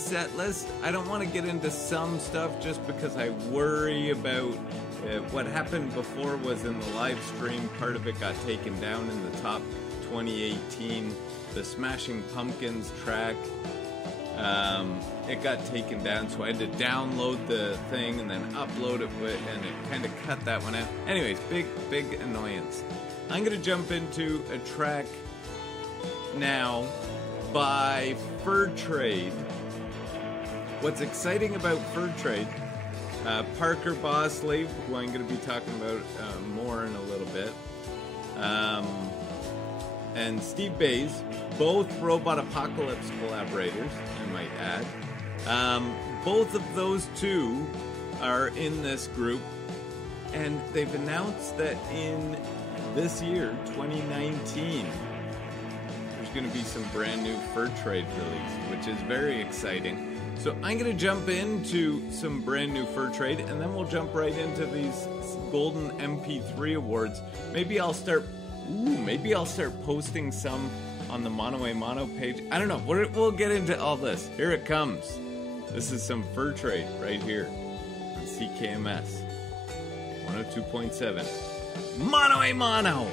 set list. I don't want to get into some stuff just because I worry about what happened before was in the live stream. Part of it got taken down in the top 2018. The Smashing Pumpkins track, it got taken down, so I had to download the thing and then upload it, and it kind of cut that one out. Anyways, big annoyance. I'm going to jump into a track now by Fur Trade. What's exciting about Fur Trade, Parker Bosley, who I'm going to be talking about more in a little bit, and Steve Bays, both Robot Apocalypse collaborators, I might add. Both of those two are in this group, and they've announced that in this year, 2019, there's going to be some brand new Fur Trade release, which is very exciting. So I'm going to jump into some brand new Fur Trade, and then we'll jump right into these Golden MP3 Awards. Maybe I'll start posting some on the Mono a Mono page. I don't know. We'll get into all this. Here it comes. This is some Fur Trade right here on CKMS 102.7. Mono a Mono!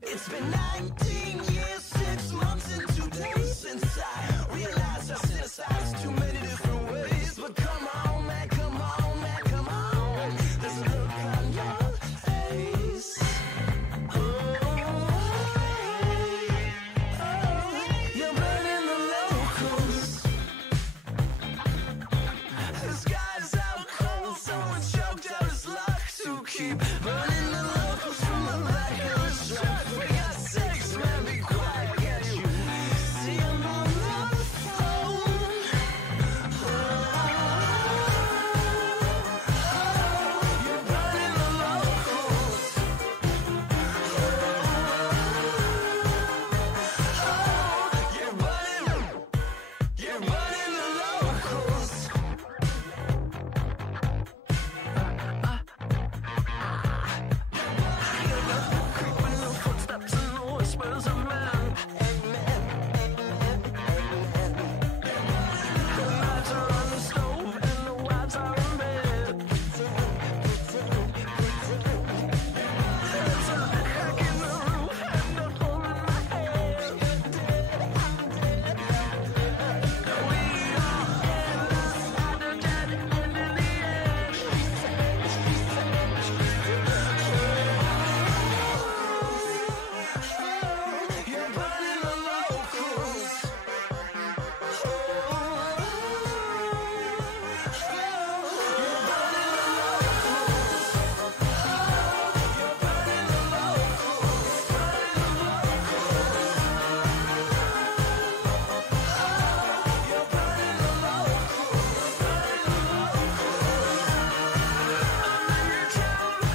It's been 19 years, 6 months, and 2 days since I realized I synthesized too many different ways. But come on, man, come on, man, come on. There's a look on your face. You're burning the locals. The sky's out cold, someone choked out his luck to keep burning the locals from the back of the truck. We got 6, man, be quiet, can't you see 'em on the phone? You're burning the locals. You're burning the locals. Creeping the footsteps and the whispers of men. The knives are on the stove and the wives are in bed. There's a crack in the roof and a hole in my head. We are at the dead end of the edge. You're burning the locals.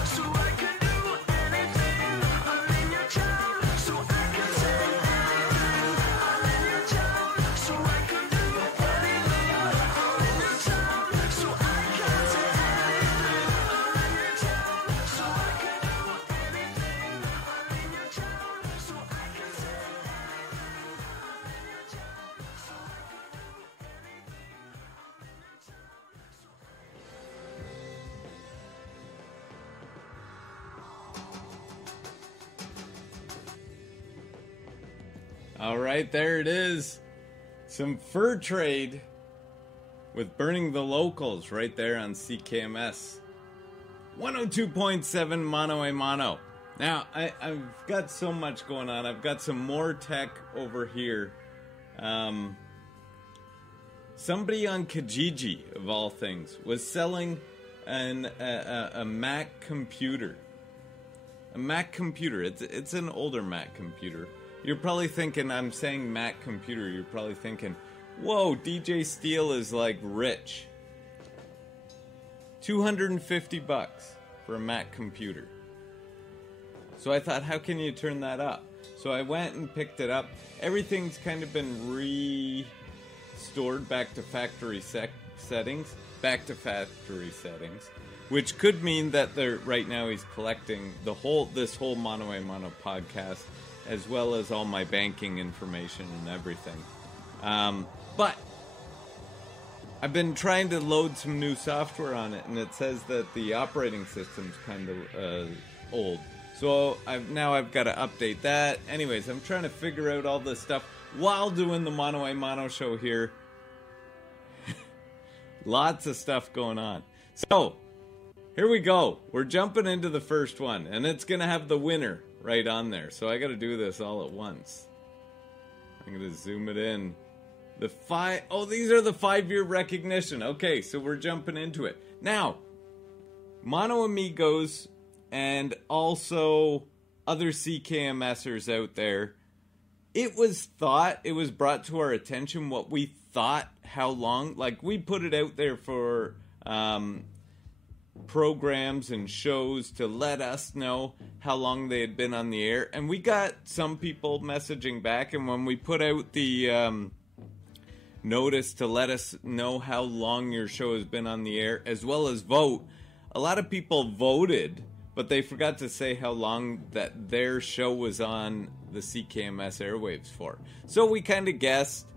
So I can do anything. I'm in your town, so I can say anything. I'm in your town, so I can do anything. I'm in your town, so I can say anything. I'm in your town, so I can do anything. I'm in your town, so I can say anything. I'm in your town, so I can do All right, there it is. Some Fur Trade with Burning the Locals right there on CKMS 102.7 Mono a Mono. Now, I've got so much going on. I've got some more tech over here. Somebody on Kijiji, of all things, was selling a Mac computer. A Mac computer. It's an older Mac computer. You're probably thinking, I'm saying Mac computer, you're probably thinking, whoa, DJ Steele is like rich. $250 for a Mac computer. So I thought, how can you turn that up? So I went and picked it up. Everything's kind of been restored back to factory settings. Back to factory settings. Which could mean that right now he's collecting this whole Mono a Mono podcast, as well as all my banking information and everything. But I've been trying to load some new software on it, and it says that the operating system's kind of old. So I've got to update that. Anyways, I'm trying to figure out all this stuff while doing the Mono a Mono show here. Lots of stuff going on. So here we go. We're jumping into the first one, and it's going to have the winner right on there. So I got to do this all at once. I'm going to zoom it in. These are the 5-year recognition. Okay, so we're jumping into it. Now, Mono Amigos and also other CKMSers out there, it was brought to our attention what we thought, how long, like we put it out there for programs and shows to let us know how long they had been on the air, and we got some people messaging back, and when we put out the notice to let us know how long your show has been on the air, as well as vote, a lot of people voted, but they forgot to say how long that their show was on the CKMS airwaves for. So we kind of guessed.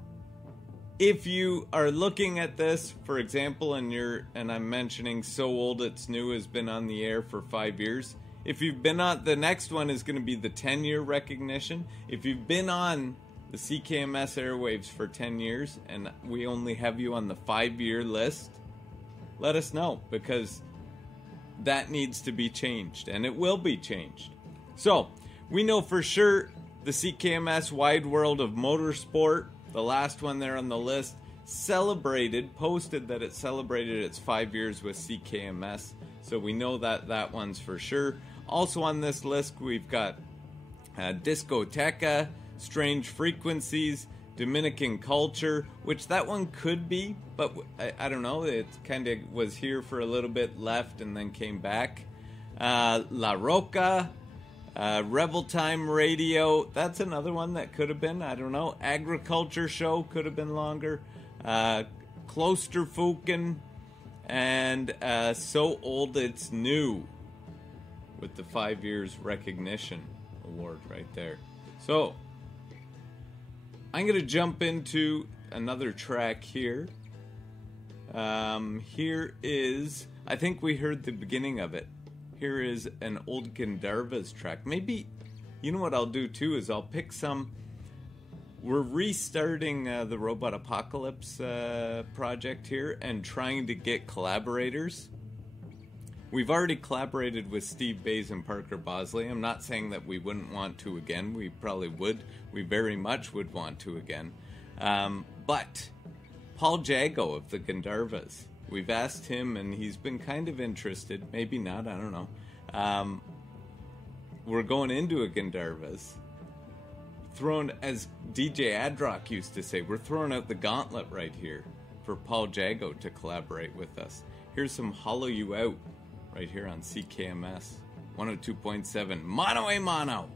If you are looking at this, for example, and I'm mentioning So Old It's New has been on the air for 5 years. If you've been on, the next one is going to be the 10-year recognition. If you've been on the CKMS airwaves for 10 years and we only have you on the 5-year list, let us know, because that needs to be changed, and it will be changed. So, we know for sure the CKMS Wide World of Motorsport, the last one there on the list, posted that it celebrated its 5 years with CKMS. So we know that one's for sure. Also on this list, we've got Discoteca, Strange Frequencies, Dominican Culture, which that one could be, but I don't know. It kind of was here for a little bit, left, and then came back. La Roca, Rebel Time Radio, that's another one that could have been, I don't know. Agriculture Show could have been longer. Klosterfuken, and So Old It's New, with the 5 years recognition award right there. So, I'm going to jump into another track here. Here is, I think we heard the beginning of it. Here is an old Gandharvas track. Maybe, you know what I'll do too, is I'll pick some. We're restarting the Robot Apocalypse project here and trying to get collaborators. We've already collaborated with Steve Bays and Parker Bosley. I'm not saying that we wouldn't want to again. We probably would. We very much would want to again. But Paul Jago of the Gandharvas, we've asked him, and he's been kind of interested. Maybe not, I don't know. We're going into a Gandharvas. As DJ Adrock used to say, we're throwing out the gauntlet right here for Paul Jago to collaborate with us. Here's some Hollow You Out right here on CKMS 102.7 Mono a Mono.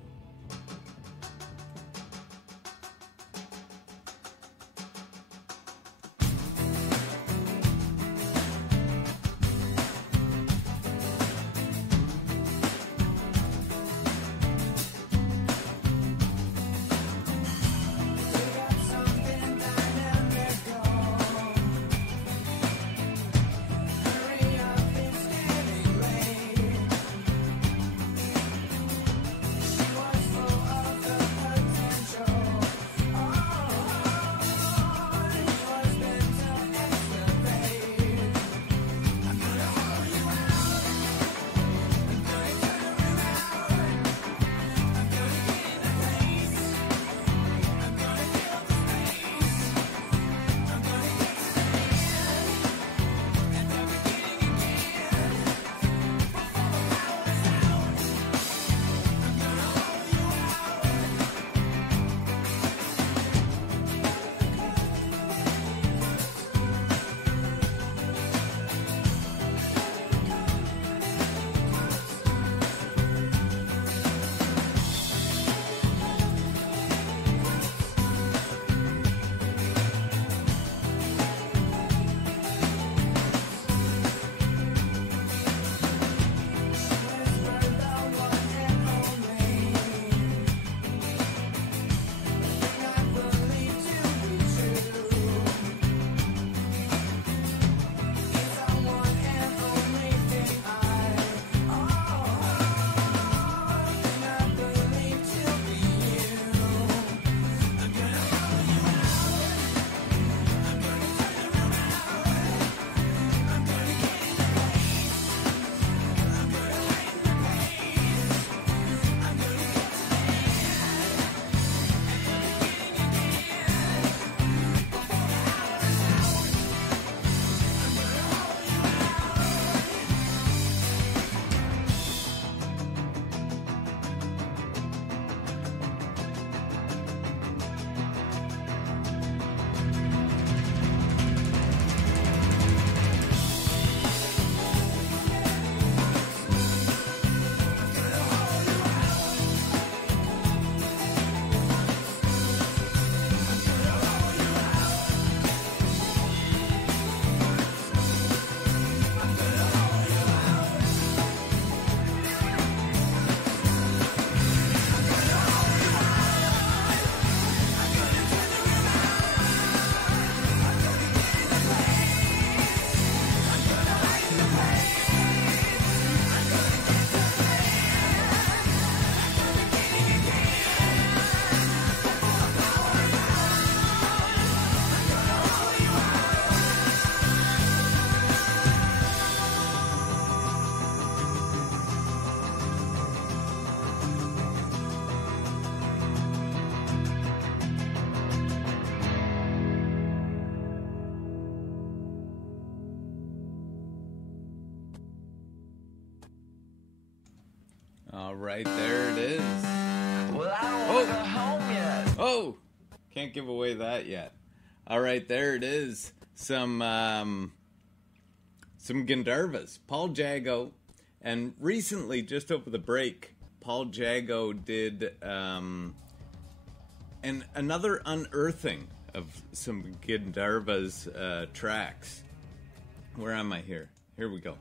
She All right, there it is. Well, I don't want to go home yet. Oh, can't give away that yet. All right, there it is. Some Gandharvas. Paul Jago, and recently, just over the break, Paul Jago did another unearthing of some Gandharvas tracks. Where am I here? Here we go.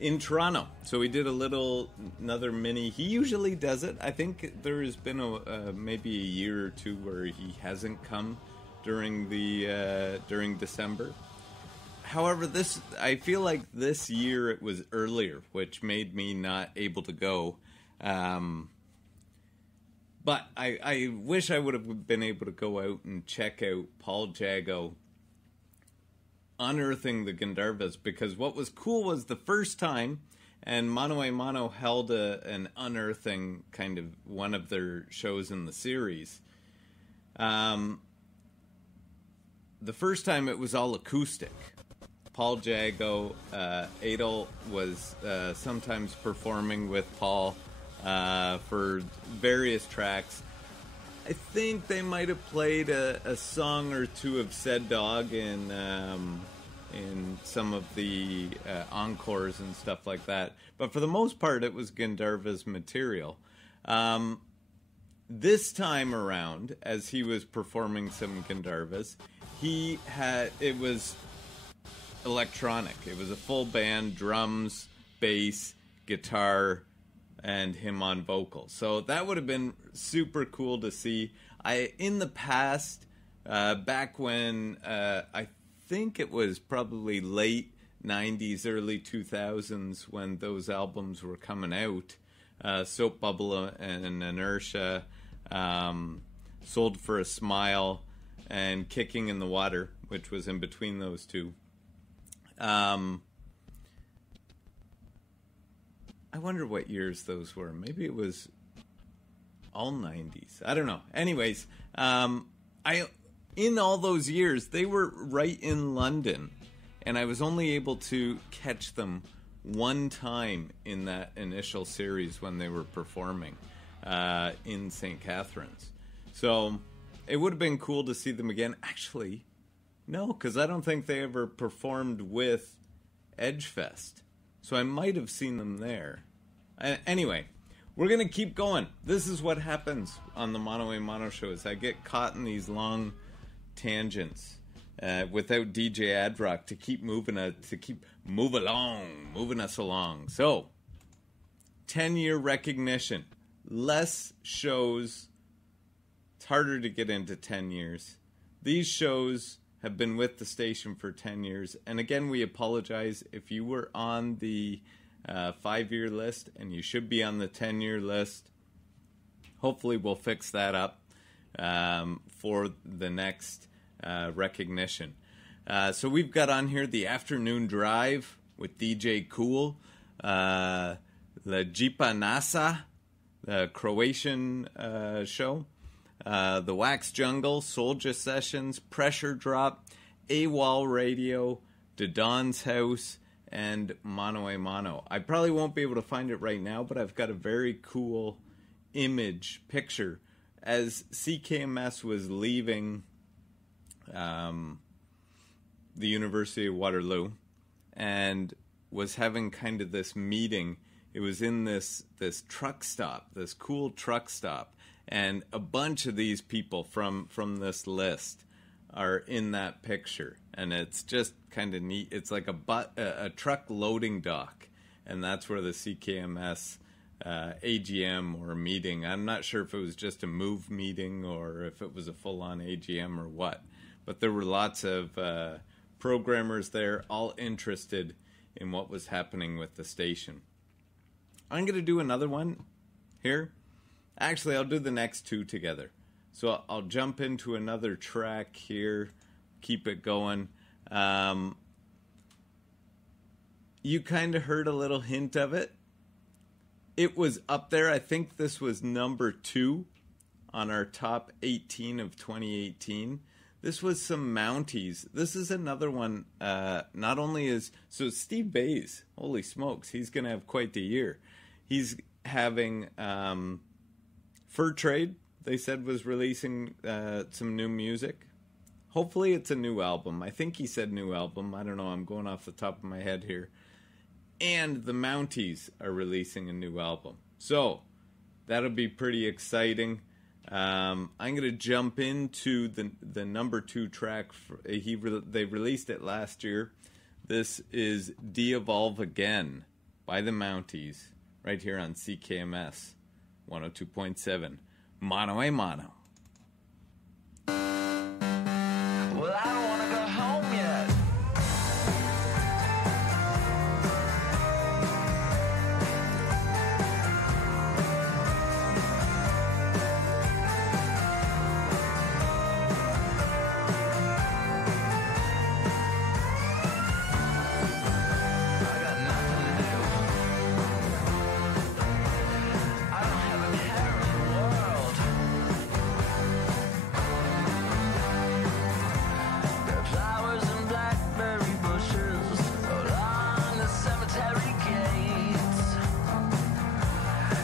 In Toronto. So we did another mini. He usually does it. I think there has been maybe a year or two where he hasn't come during December. However, I feel like this year it was earlier, which made me not able to go. But I wish I would have been able to go out and check out Paul Jago unearthing the Gandharvas, because what was cool was the first time, and Mano a Mano held an unearthing kind of one of their shows in the series. The first time it was all acoustic. Paul Jago, Adel was sometimes performing with Paul for various tracks. I think they might have played a song or two of Said Dog in some of the encores and stuff like that. But for the most part, it was Gandharva's material. This time around, as he was performing some Gandharvas, it was electronic. It was a full band, drums, bass, guitar, and him on vocals. So that would have been super cool to see. In the past, back when I think it was probably late 90s, early 2000s when those albums were coming out, Soap Bubble and Inertia, Sold for a Smile, and Kicking in the Water, which was in between those two. I wonder what years those were. Maybe it was all 90s. I don't know. Anyways, in all those years, they were right in London, and I was only able to catch them one time in that initial series when they were performing in St. Catharines. So it would have been cool to see them again. Actually, no, because I don't think they ever performed with Edgefest. So I might have seen them there. Anyway, we're going to keep going. This is what happens on the Mano a Mano shows. I get caught in these long tangents without DJ Adrock to keep moving us along. So, 10-year recognition. Less shows. It's harder to get into 10 years. These shows have been with the station for 10 years. And again, we apologize if you were on the 5-year list, and you should be on the 10-year list. Hopefully we'll fix that up for the next recognition. So we've got on here the Afternoon Drive with DJ Cool, La Jipa Nasa, the Croatian show, the Wax Jungle, Soulja Sessions, Pressure Drop, AWOL Radio, Don's House, and Mano a Mano. I probably won't be able to find it right now, but I've got a very cool picture as CKMS was leaving the University of Waterloo and was having kind of this meeting. It was in this truck stop, this cool truck stop, and a bunch of these people from this list are in that picture, and it's just kind of neat. It's like a truck loading dock, and that's where the CKMS AGM or meeting. I'm not sure if it was just a move meeting or if it was a full-on AGM or what, but there were lots of programmers there, all interested in what was happening with the station. I'm going to do another one here. Actually, I'll do the next two together. So I'll jump into another track here, keep it going. You kind of heard a little hint of it. It was up there. I think this was number 2 on our top 18 of 2018. This was some Mounties. This is another one. Not only is... So Steve Bays, holy smokes, he's going to have quite the year. He's having Fur Trade, they said, was releasing some new music. Hopefully it's a new album. I think he said new album. I don't know. I'm going off the top of my head here. And the Mounties are releasing a new album. So that'll be pretty exciting. I'm going to jump into the number 2 track. They released it last year. This is De-Evolve Again by the Mounties right here on CKMS 102.7. Mano a mano. Well, I don't want to go home yet. I got nothing to do. I don't have a care in the world. There are flowers and blackberry bushes along the cemetery gates.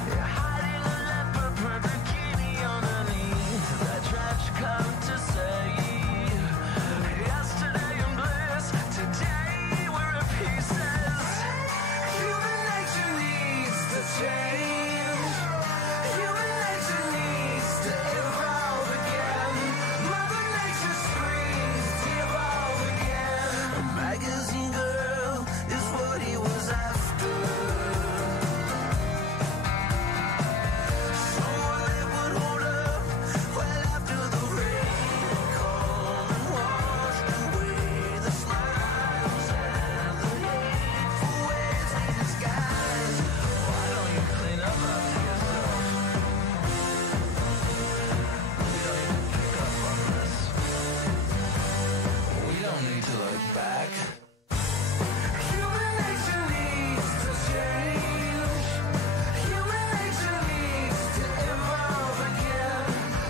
You're hiding a leopard print bikini underneath that trash coat to say, yesterday in bliss, today we're in pieces. Human nature needs to change. Human nature needs to evolve again. Mother nature screams, de-evolve again. A magazine girl is what he was after. Someone that would hold up well after the rain come and washed away the smiles and the hateful ways they disguise. Why don't you clean up after yourself? We don't need to pick up on this. We don't need to look back. Human nature needs to change. Human nature needs to evolve again.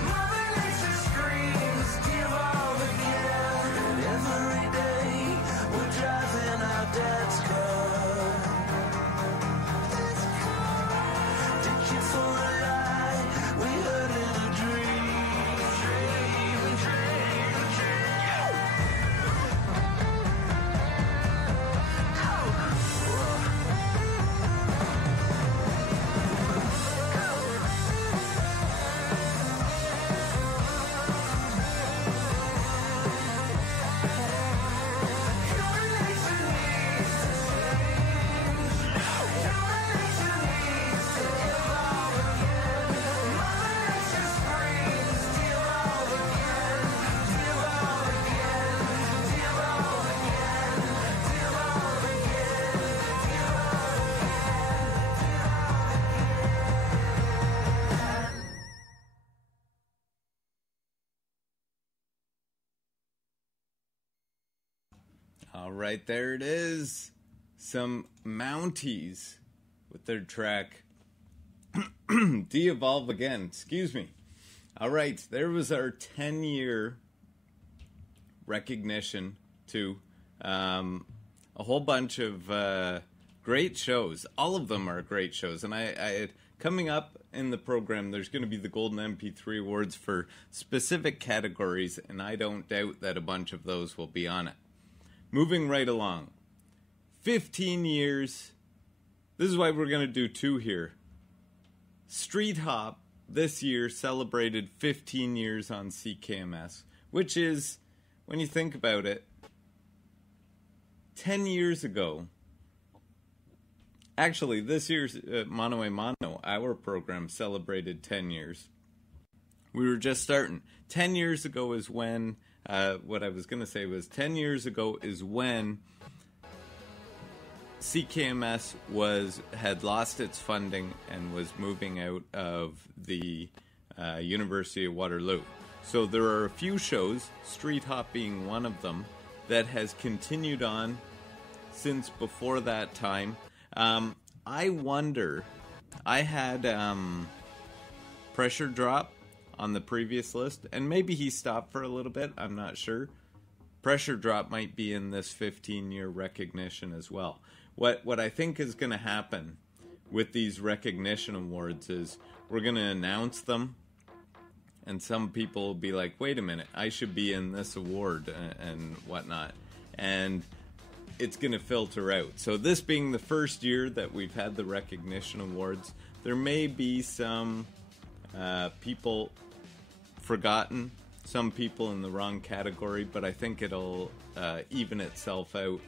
Mother nature screams, de-evolve again. And every day we're driving our dad's car. Ditching for a lie we heard in a dream. Dream, dream, dream. Human nature needs to change. Human nature needs to evolve again. Mother nature screams, de-evolve again. De-evolve again. De-evolve again. De-evolve again. All right, there it is. Some Mounties with their track De-Evolve Again. Excuse me. All right, there was our 10-year recognition to a whole bunch of great shows. All of them are great shows. And I coming up in the program, there's going to be the Golden MP3 Awards for specific categories, and I don't doubt that a bunch of those will be on it. Moving right along. 15 years. This is why we're going to do 2 here. Street Hop this year celebrated 15 years on CKMS, which is, when you think about it, 10 years ago. Actually, this year's Mano a Mano, our program, celebrated 10 years. We were just starting. 10 years ago is when, what I was going to say was 10 years ago is when CKMS had lost its funding and was moving out of the University of Waterloo. So there are a few shows, Street Hop being one of them, that has continued on since before that time. I wonder, I had Pressure Drop on the previous list, and maybe he stopped for a little bit, I'm not sure. Pressure Drop might be in this 15-year recognition as well. What I think is going to happen, with these recognition awards is we're going to announce them, and some people will be like, wait a minute, I should be in this award and whatnot. And it's going to filter out. So this being the first year that we've had the recognition awards, there may be some people forgotten, some people in the wrong category, but I think it'll even itself out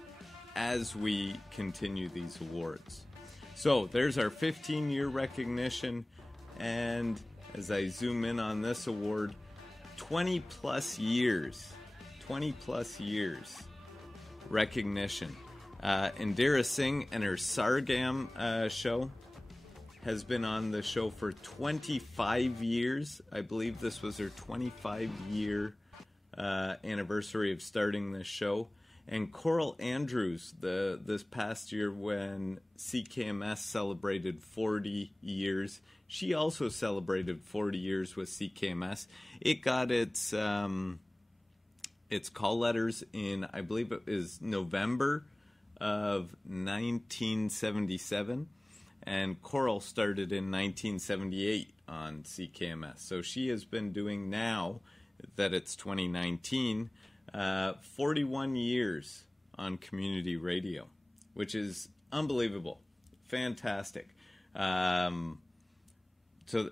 as we continue these awards. So there's our 15-year recognition, and as I zoom in on this award, 20 plus years recognition. Indira Singh and her Sargam show has been on the show for 25 years. I believe this was her 25-year anniversary of starting this show. And Coral Andrews, this past year when CKMS celebrated 40 years, she also celebrated 40 years with CKMS. It got its call letters in, I believe it is November of 1977, and Coral started in 1978 on CKMS. So she has been doing, now that it's 2019, 41 years on community radio, which is unbelievable. Fantastic. So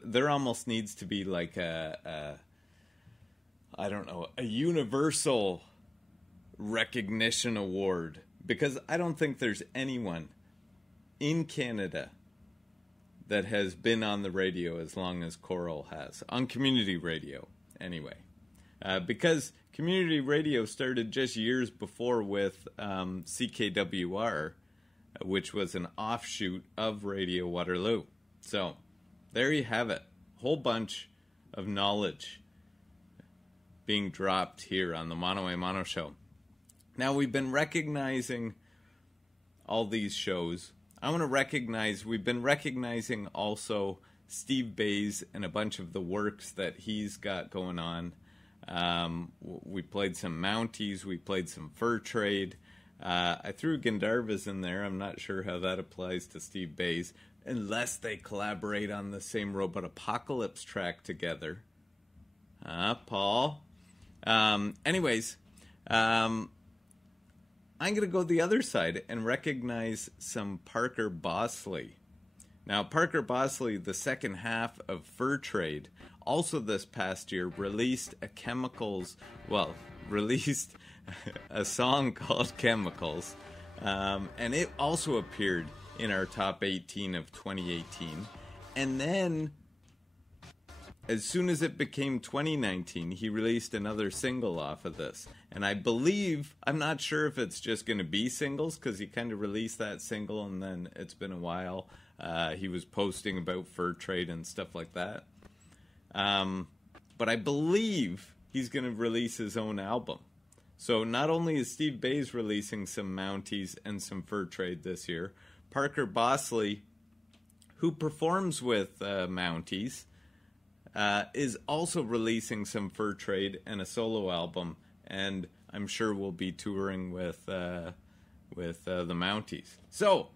there almost needs to be like a universal recognition award, because I don't think there's anyone in Canada that has been on the radio as long as Coral has, on community radio anyway. Because community radio started just years before with CKWR, which was an offshoot of Radio Waterloo. So there you have it. Whole bunch of knowledge being dropped here on the Mono a Mono Show. Now, we've been recognizing all these shows. I want to recognize, we've been recognizing also Steve Bays and a bunch of the works that he's got going on. We played some Mounties, we played some Fur Trade. I threw Gandharvas in there. I'm not sure how that applies to Steve Bays, unless they collaborate on the same Robot Apocalypse track together. Paul? Anyways, I'm going to go the other side and recognize some Parker Bosley. Now, Parker Bosley, the second half of Fur Trade, also this past year released released a song called Chemicals, and it also appeared in our top 18 of 2018. And then, as soon as it became 2019, he released another single off of this. And I believe, I'm not sure if it's just going to be singles, because he kind of released that single and then it's been a while. He was posting about Fur Trade and stuff like that. But I believe he's going to release his own album. So not only is Steve Bays releasing some Mounties and some Fur Trade this year, Parker Bosley, who performs with Mounties, is also releasing some Fur Trade and a solo album, and I'm sure we'll be touring with the Mounties. So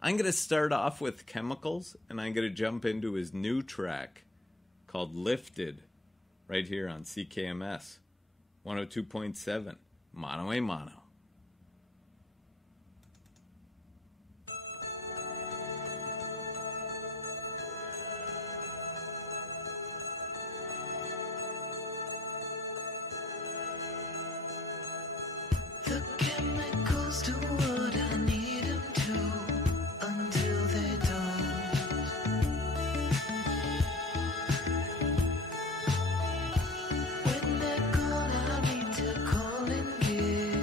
I'm going to start off with Chemicals, and I'm going to jump into his new track called Lifted, right here on CKMS 102.7, Mono a Mono. The chemicals do what I need them to until they don't. When they're gone, I need to call and get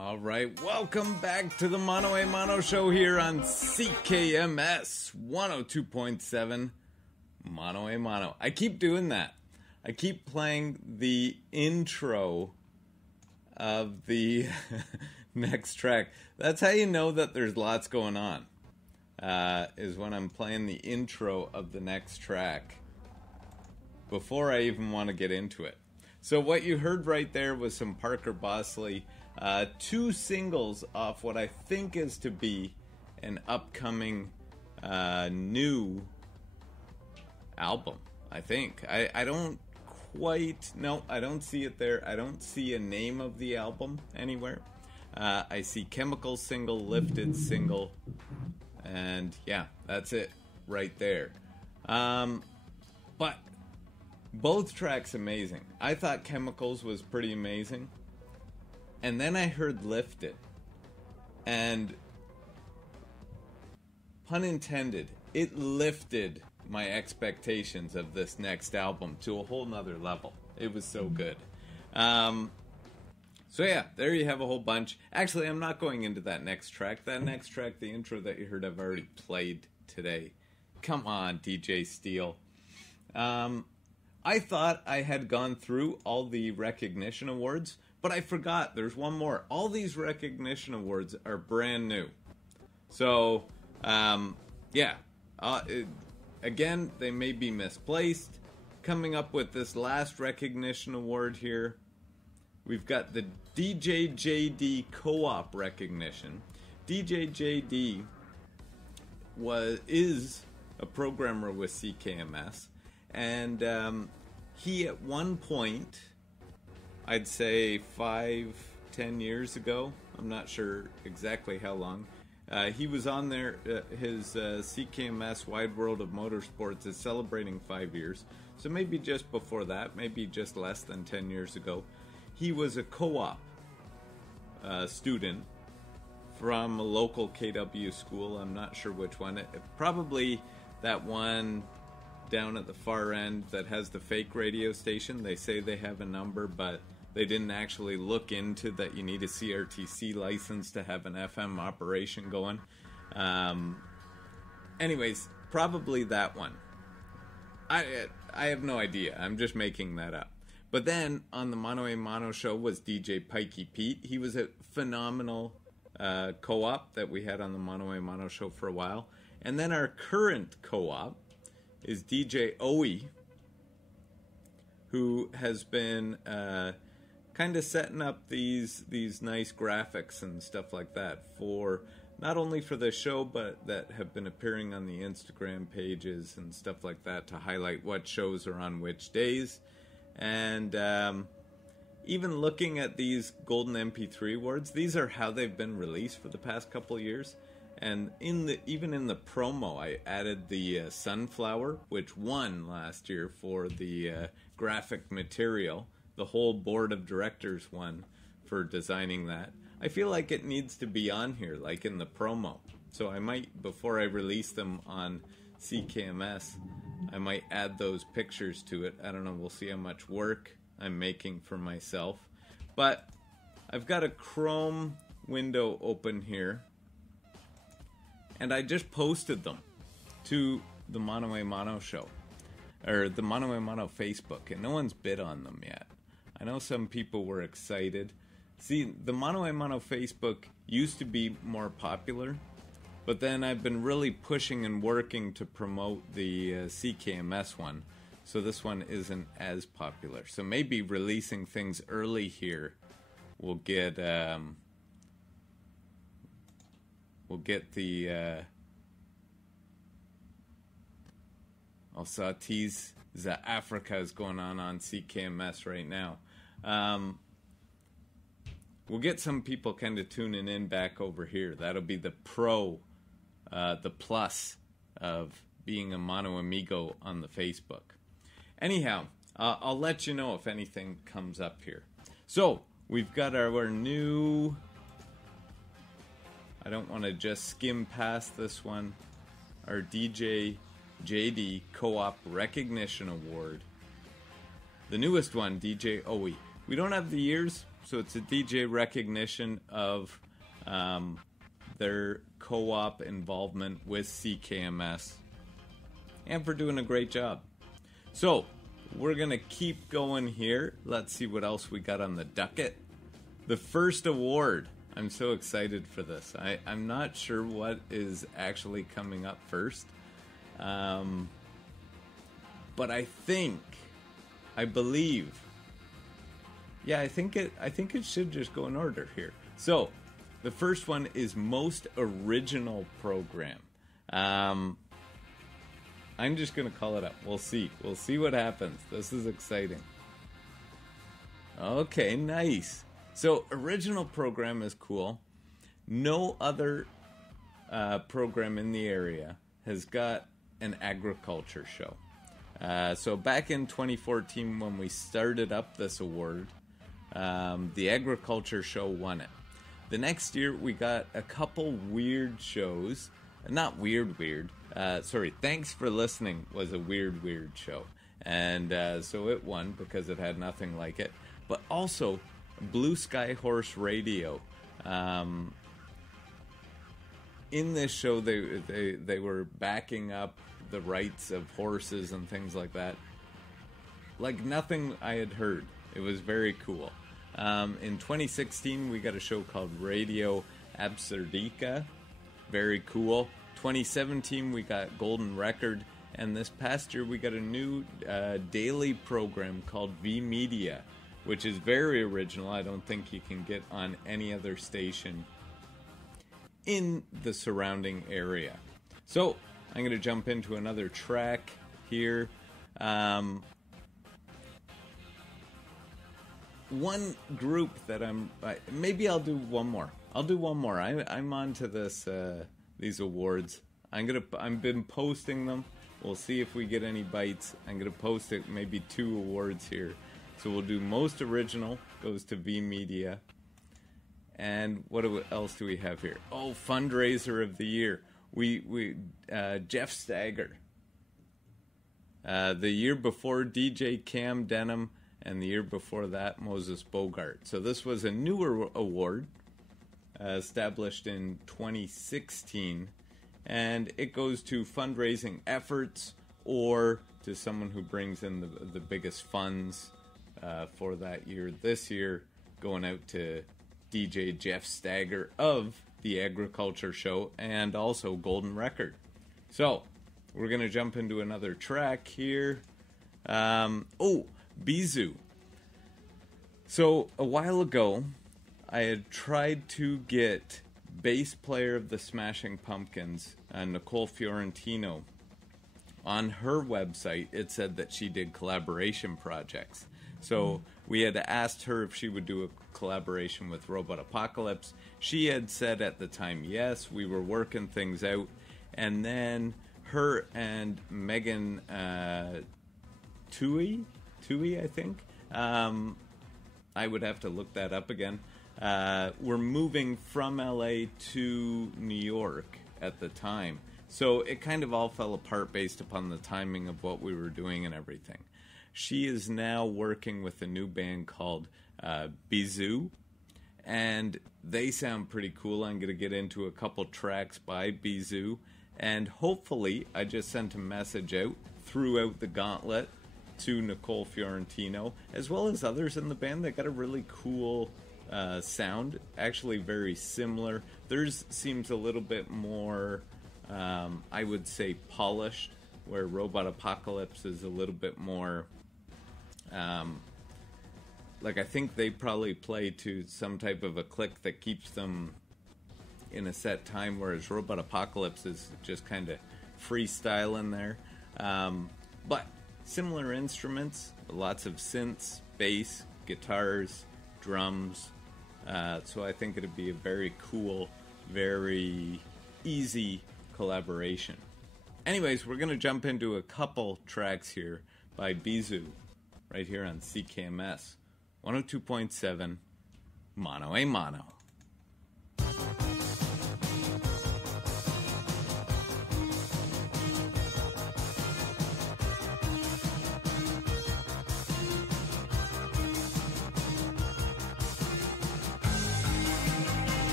All right, welcome back to the Mono a Mono Show here on CKMS 102.7 Mono a Mono. I keep doing that. I keep playing the intro of the next track. That's how you know that there's lots going on, is when I'm playing the intro of the next track before I even want to get into it. So what you heard right there was some Parker Bosley, 2 singles off what I think is to be an upcoming new album, I think. I don't quite... No, I don't see it there. I don't see a name of the album anywhere. I see Chemical single, Lifted single, and yeah, that's it right there. But both tracks amazing. I thought Chemicals was pretty amazing. And then I heard Lifted. And, pun intended, it lifted my expectations of this next album to a whole nother level. It was so good. So yeah, there you have a whole bunch. Actually, I'm not going into that next track. That next track, the intro that you heard, I've already played today. Come on, DJ Steele. I thought I had gone through all the recognition awards, but I forgot there's one more. All these recognition awards are brand new. So, yeah. Again, they may be misplaced. Coming up with this last recognition award here, we've got the DJJD Co-op recognition. DJJD is a programmer with CKMS, and he at one point, I'd say 5-10 years ago, I'm not sure exactly how long, he was on there. His CKMS Wide World of Motorsports is celebrating 5 years, so maybe just before that, maybe just less than 10 years ago, he was a co-op student from a local KW school. I'm not sure which one. Probably that one down at the far end that has the fake radio station. They say they have a number, but they didn't actually look into that you need a CRTC license to have an FM operation going. Anyways, probably that one. I have no idea. I'm just making that up. But then on the Mono a Mono Show was DJ Pikey Pete. He was a phenomenal co-op that we had on the Mono a Mono Show for a while. And then our current co-op is DJ Owie, who has been kind of setting up these nice graphics and stuff like that for not only for the show, but that have been appearing on the Instagram pages and stuff like that to highlight what shows are on which days. And even looking at these Golden MP3 awards, these are how they've been released for the past couple of years. And even in the promo, I added the Sunflower, which won last year for the graphic material. The whole board of directors won for designing that. I feel like it needs to be on here, like in the promo. So I might, before I release them on CKMS, I might add those pictures to it. I don't know, we'll see how much work I'm making for myself. But I've got a Chrome window open here, and I just posted them to the Mono a Mono Show, or the Mono a Mono Facebook, and no one's bid on them yet. I know some people were excited. See, the Mono a Mono Facebook used to be more popular, but then I've been really pushing and working to promote the CKMS one, so this one isn't as popular. So maybe releasing things early here will get the also tease the Africa is going on CKMS right now. We'll get some people kind of tuning in back over here. That'll be the the plus of being a Mono Amigo on the Facebook. Anyhow, I'll let you know if anything comes up here. So, we've got our new... I don't want to just skim past this one. Our DJ JD Co-op Recognition Award. The newest one, DJ Owie. We don't have the years, so it's a DJ recognition of their co-op involvement with CKMS and for doing a great job. So, we're going to keep going here. Let's see what else we got on the docket. The first award. I'm so excited for this. I'm not sure what is actually coming up first. But I believe, I think it should just go in order here. So, the first one is Most Original Program. I'm just going to call it up. We'll see. We'll see what happens. This is exciting. Okay, nice. So, original program is cool. No other program in the area has got an agriculture show. So, back in 2014, when we started up this award, the agriculture show won it. The next year, we got a couple weird shows. Not weird. Thanks for Listening was a weird show. And so it won because it had nothing like it. But also, Blue Sky Horse Radio. In this show, they were backing up the rights of horses and things like that. Like nothing I had heard. It was very cool. In 2016, we got a show called Radio Absurdica. Very cool. 2017, we got Golden Record. And this past year, we got a new daily program called V Media, which is very original. I don't think you can get on any other station in the surrounding area. So, I'm going to jump into another track here. One group that maybe I'll do one more. I'm on to this these awards. I've been posting them. We'll see if we get any bites. I'm gonna post it, maybe 2 awards here. So we'll do Most Original goes to V Media. And what else do we have here? Oh, Fundraiser of the Year. We Jeff Stagger. The year before, DJ Cam Denham. And the year before that, Moses Bogart. So this was a newer award, established in 2016. And it goes to fundraising efforts or to someone who brings in the biggest funds for that year. This year, going out to DJ Jeff Stagger of the Agriculture Show and also Golden Record. So, we're going to jump into another track here. Bizou. So, a while ago, I had tried to get bass player of the Smashing Pumpkins, Nicole Fiorentino. On her website, it said that she did collaboration projects. So, we had asked her if she would do a collaboration with Robot Apocalypse. She had said at the time, yes, we were working things out. And then her and Megan Tui, I think. I would have to look that up again. We're moving from LA to New York at the time. So it kind of all fell apart based upon the timing of what we were doing and everything. She is now working with a new band called Bizou. And they sound pretty cool. I'm going to get into a couple tracks by Bizou. And hopefully, I just sent a message out throughout the gauntlet to Nicole Fiorentino, as well as others in the band. They got a really cool sound, actually very similar. Theirs seems a little bit more, I would say, polished, where Robot Apocalypse is a little bit more, I think they probably play to some type of a click that keeps them in a set time, whereas Robot Apocalypse is just kind of freestyling there. But similar instruments, lots of synths, bass, guitars, drums. So I think it'd be a very cool, very easy collaboration. Anyways, we're going to jump into a couple tracks here by Bizou, right here on CKMS 102.7, Mono a Mono.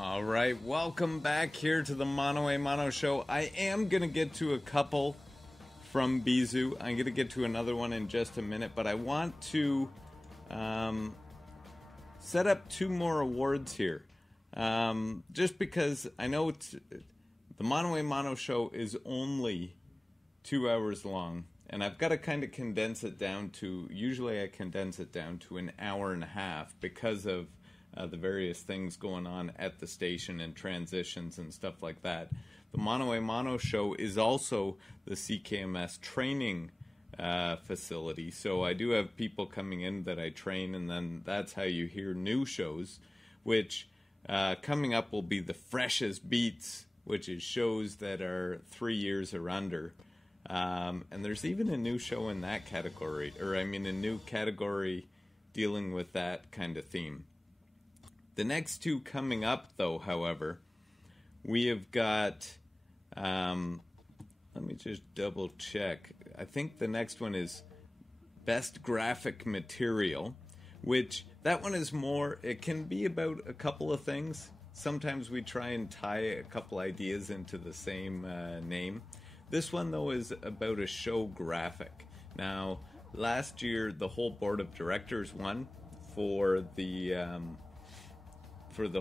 All right, welcome back here to the Mono A Mono Show. I am going to get to a couple from Bizu. I'm going to get to another one in just a minute, but I want to set up 2 more awards here. Just because I know the Mono A Mono Show is only 2 hours long, and I've got to kind of condense it down to, usually I condense it down to an hour and a half because of the various things going on at the station and transitions and stuff like that. The Mono A Mono Show is also the CKMS training facility, so I do have people coming in that I train, and then that's how you hear new shows, which coming up will be the Freshest Beats, which is shows that are 3 years or under. And there's even a new show in that category, a new category dealing with that kind of theme. The next 2 coming up, though, however, we have got, let me just double check. I think the next one is Best Graphic Material, which that one is more, it can be about a couple of things. Sometimes we try and tie a couple ideas into the same name. This one, though, is about a show graphic. Now, last year, the whole board of directors won for the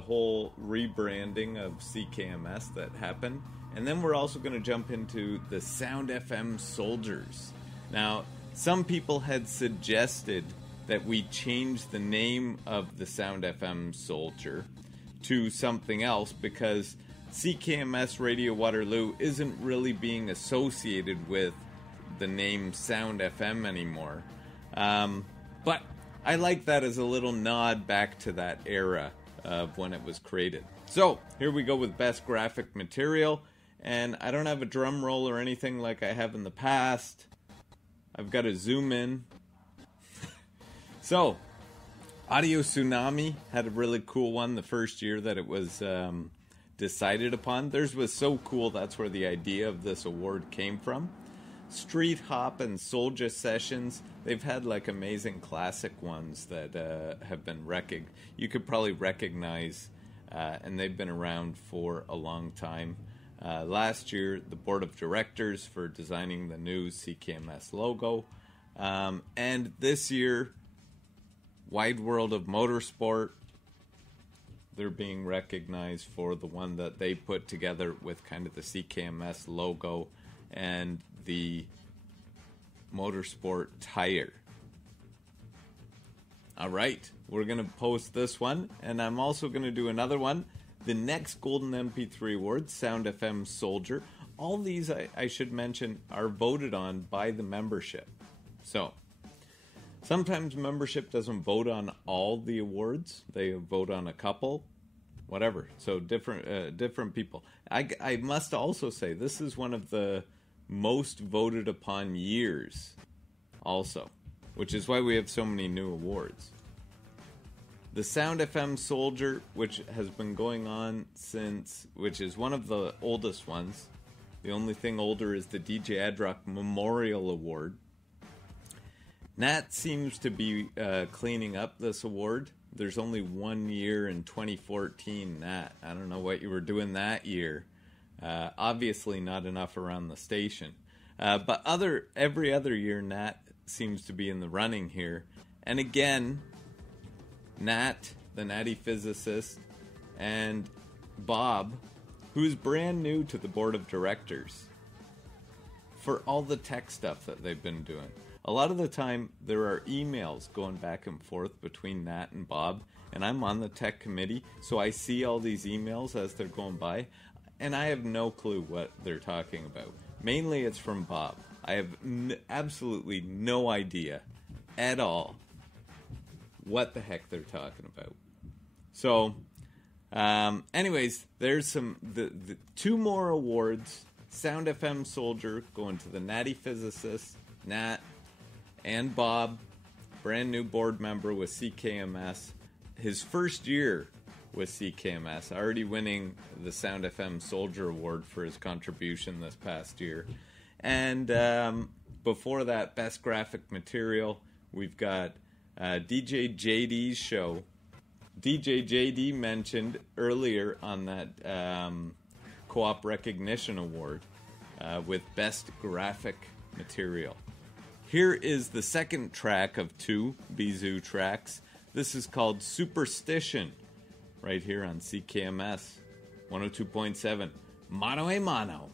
whole rebranding of CKMS that happened. And then we're also going to jump into the Sound FM Soldiers. Now, some people had suggested that we change the name of the Sound FM Soldier to something else because CKMS Radio Waterloo isn't really being associated with the name Sound FM anymore. But I like that as a little nod back to that era of when it was created. So, here we go with Best Graphic Material. And I don't have a drum roll or anything like I have in the past. I've got to zoom in. So, Audio Tsunami had a really cool one the first year that it was decided upon. Theirs was so cool, that's where the idea of this award came from. Street Hop and Soulja Sessions, they've had like amazing classic ones that have been you could probably recognize, and they've been around for a long time. Last year, the board of directors for designing the new CKMS logo. And this year, Wide World of Motorsport, they're being recognized for the one that they put together with kind of the CKMS logo and the motorsport tire. All right, we're going to post this one, and I'm also going to do another one. The next Golden MP3 Award, Sound FM Soldier. All these, I should mention, are voted on by the membership. So, sometimes membership doesn't vote on all the awards. They vote on a couple, whatever. So different people. I must also say this is one of the most voted upon years also, which is why we have so many new awards. The Sound FM Soldier, which has been going on which is one of the oldest ones. The only thing older is the DJ Adrock Memorial Award. Nat seems to be cleaning up this award. There's only 1 year in 2014, Nat. I don't know what you were doing that year. Obviously not enough around the station. But every other year, Nat seems to be in the running here. And again, Nat, the Natty Physicist, and Bob, who's brand new to the board of directors, for all the tech stuff that they've been doing. A lot of the time, there are emails going back and forth between Nat and Bob, and I'm on the tech committee, so I see all these emails as they're going by, and I have no clue what they're talking about. Mainly it's from Bob. I have absolutely no idea at all what the heck they're talking about. So, anyways, there's the 2 more awards. Sound FM Soldier going to the Natty Physicist, Nat, and Bob, brand new board member with CKMS. His first year with CKMS, already winning the Sound FM Soldier Award for his contribution this past year. And before that, Best Graphic Material, we've got DJ JD's show, DJ JD mentioned earlier on that Co-op Recognition Award with Best Graphic Material. Here is the second track of 2 Bizou tracks. This is called Superstition, right here on CKMS 102.7. Mano a mano.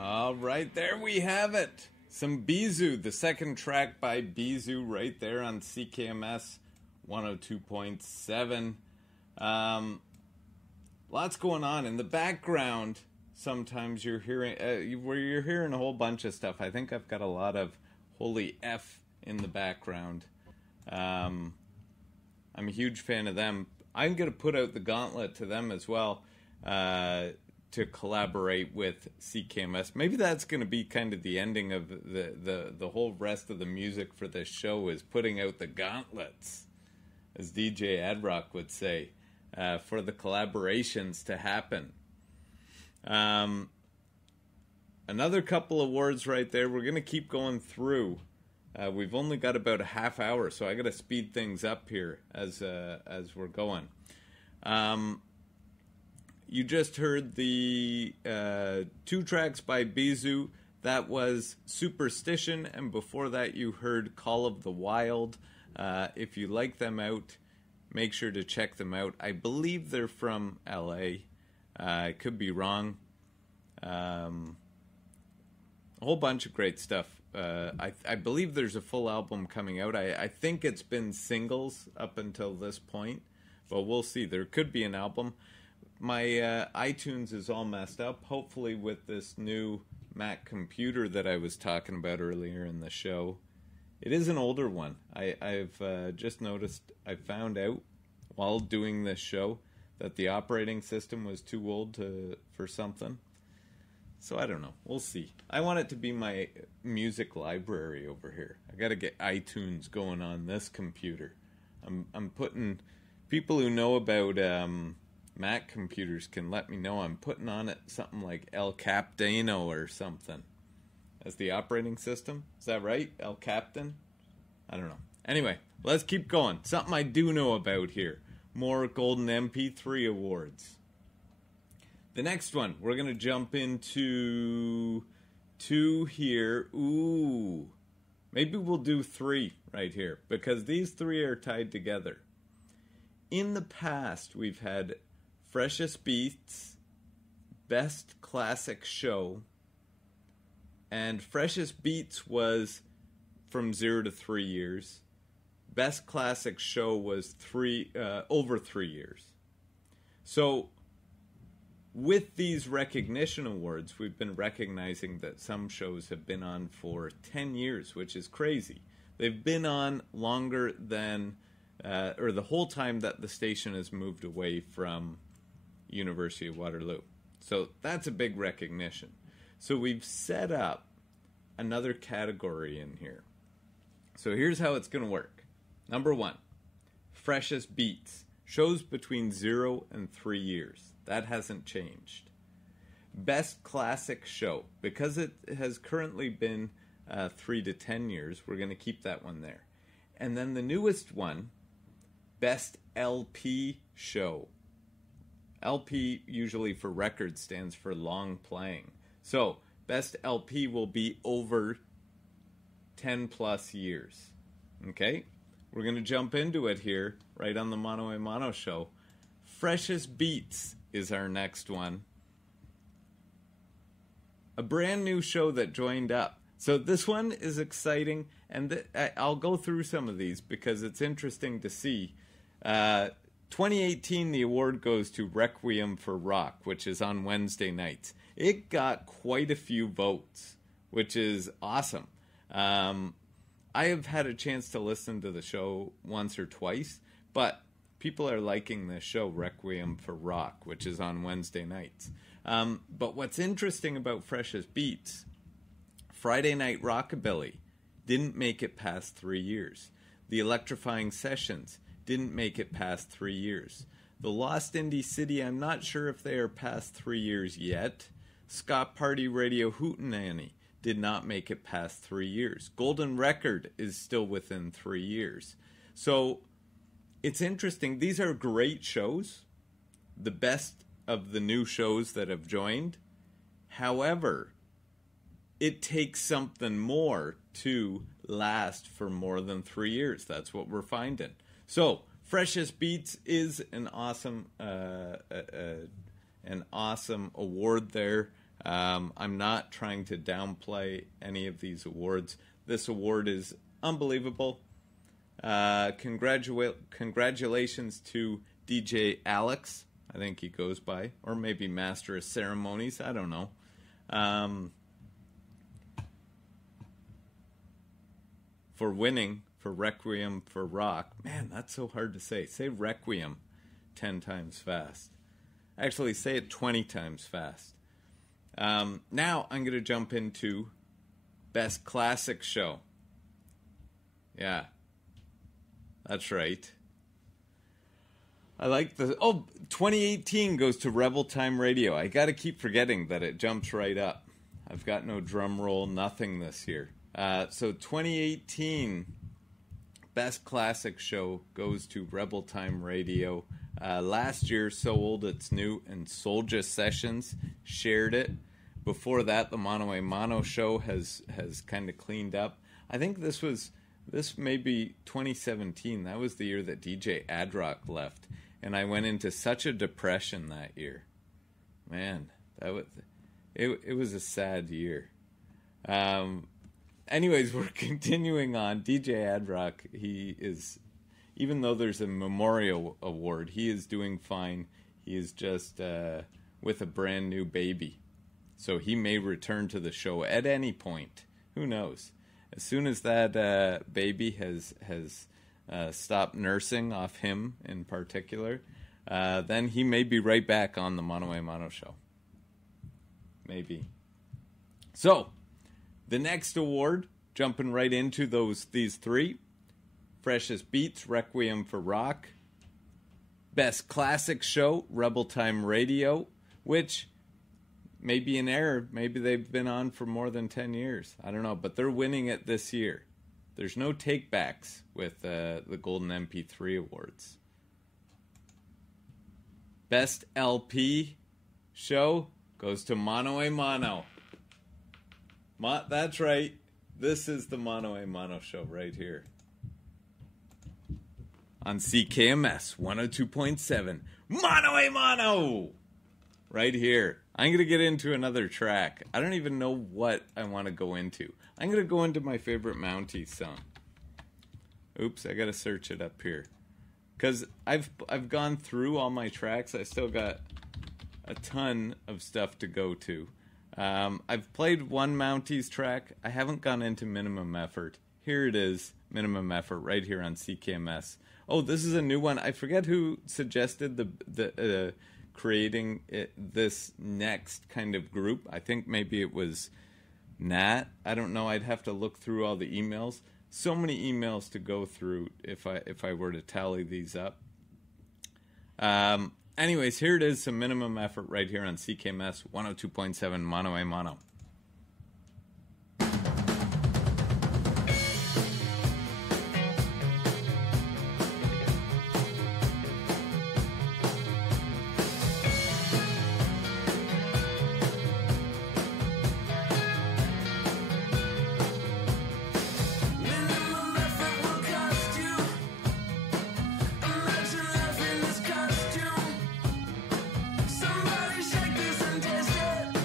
All right, there we have it. Some Bizou, the second track by Bizou right there on CKMS 102.7. Lots going on in the background. Sometimes you're hearing you're hearing a whole bunch of stuff. I think I've got a lot of Holy F in the background. I'm a huge fan of them. I'm going to put out the gauntlet to them as well to collaborate with CKMS. Maybe that's going to be kind of the ending of the whole rest of the music for this show, is putting out the gauntlets, as DJ Adrock would say, for the collaborations to happen. Another couple of words right there. We're going to keep going through We've only got about a half hour, so I got to speed things up here as we're going. You just heard the 2 tracks by Bizu. That was Superstition, and before that you heard Call of the Wild. If you like them out, make sure to check them out. I believe they're from LA. I could be wrong. A whole bunch of great stuff. I believe there's a full album coming out. I think it's been singles up until this point, but we'll see. There could be an album. My iTunes is all messed up. Hopefully with this new Mac computer that I was talking about earlier in the show. It is an older one. I've just noticed, I found out while doing this show that the operating system was too old for something. So I don't know. We'll see. I want it to be my music library over here. I got to get iTunes going on this computer. I'm putting, people who know about Mac computers can let me know. I'm putting on it something like El Capitano or something as the operating system. Is that right? El Captain? I don't know. Anyway, let's keep going. Something I do know about here. More Golden MP3 awards. The next one, we're going to jump into 2 here. Ooh. Maybe we'll do 3 right here, because these 3 are tied together. In the past, we've had Freshest Beats, Best Classic Show, and Freshest Beats was from 0 to 3 years. Best Classic Show was over 3 years. So, with these recognition awards, we've been recognizing that some shows have been on for 10 years, which is crazy. They've been on longer than, or the whole time that the station has moved away from University of Waterloo. So that's a big recognition. So we've set up another category in here. So here's how it's going to work. Number 1, Freshest Beats. Shows between 0 and 3 years. That hasn't changed. Best Classic Show. Because it has currently been 3 to 10 years, we're going to keep that one there. And then the newest one, Best LP Show. LP, usually for record, stands for long playing. So, Best LP will be over 10 plus years. Okay? We're going to jump into it here, right on the Mono a Mono show. Freshest Beats is our next one. A brand new show that joined up. So this one is exciting, and I'll go through some of these because it's interesting to see. 2018, the award goes to Requiem for Rock, which is on Wednesday nights. It got quite a few votes, which is awesome. I have had a chance to listen to the show once or twice, but people are liking this show, Requiem for Rock, which is on Wednesday nights. But what's interesting about Freshest Beats, Friday Night Rockabilly didn't make it past 3 years. The Electrifying Sessions didn't make it past 3 years. The Lost Indie City, I'm not sure if they are past 3 years yet. Scott Party Radio Hootenanny did not make it past 3 years. Golden Record is still within 3 years. So it's interesting. These are great shows, the best of the new shows that have joined. However, it takes something more to last for more than 3 years. That's what we're finding. So, Freshest Beats is an awesome award there. I'm not trying to downplay any of these awards. This award is unbelievable. Congratulations to DJ Alex, I think he goes by, or maybe Master of Ceremonies, I don't know. For winning for Requiem for Rock. Man, that's so hard to say. Say Requiem 10 times fast. Actually, say it 20 times fast. Now I'm going to jump into Best Classic Show. Yeah, that's right. I like the... 2018 goes to Rebel Time Radio. I got to keep forgetting that it jumps right up. I've got no drum roll, nothing this year. So 2018 Best Classic Show goes to Rebel Time Radio. Last year, So Old It's New and Soulja Sessions shared it. Before that, the Mono a Mono Show has kind of cleaned up. I think this may be 2017. That was the year that DJ Adrock left, and I went into such a depression that year. Man, it was a sad year. Anyways, we're continuing on. DJ Adrock, he is, even though there's a memorial award, he is doing fine. He is just with a brand new baby. So he may return to the show at any point. Who knows? As soon as that baby has stopped nursing off him in particular, then he may be right back on the Mono a Mono Show. Maybe. So, the next award, jumping right into these three. Freshest Beats, Requiem for Rock. Best Classic Show, Rebel Time Radio, which may be an error. Maybe they've been on for more than 10 years. I don't know, but they're winning it this year. There's no takebacks with the Golden MP3 Awards. Best LP Show goes to Mono a Mono. That's right. This is the Mono a Mono Show right here. On CKMS 102.7. Mono a Mono! Right here. I'm going to get into another track. I don't even know what I want to go into. I'm going to go into my favorite Mounties song. Oops, I got to search it up here. Because I've gone through all my tracks. I still got a ton of stuff to go to. I've played one Mounties track. I haven't gone into Minimum Effort. Here it is, Minimum Effort, right here on CKMS. Oh, this is a new one. I forget who suggested the creating this next kind of group. I think maybe it was Nat. I don't know. I'd have to look through all the emails. So many emails to go through if I were to tally these up. Anyways, here it is, some Minimum Effort right here on CKMS 102.7 Mono a Mono. Minimum effort will cost you. Imagine life in this costume. Somebody shake this and taste it.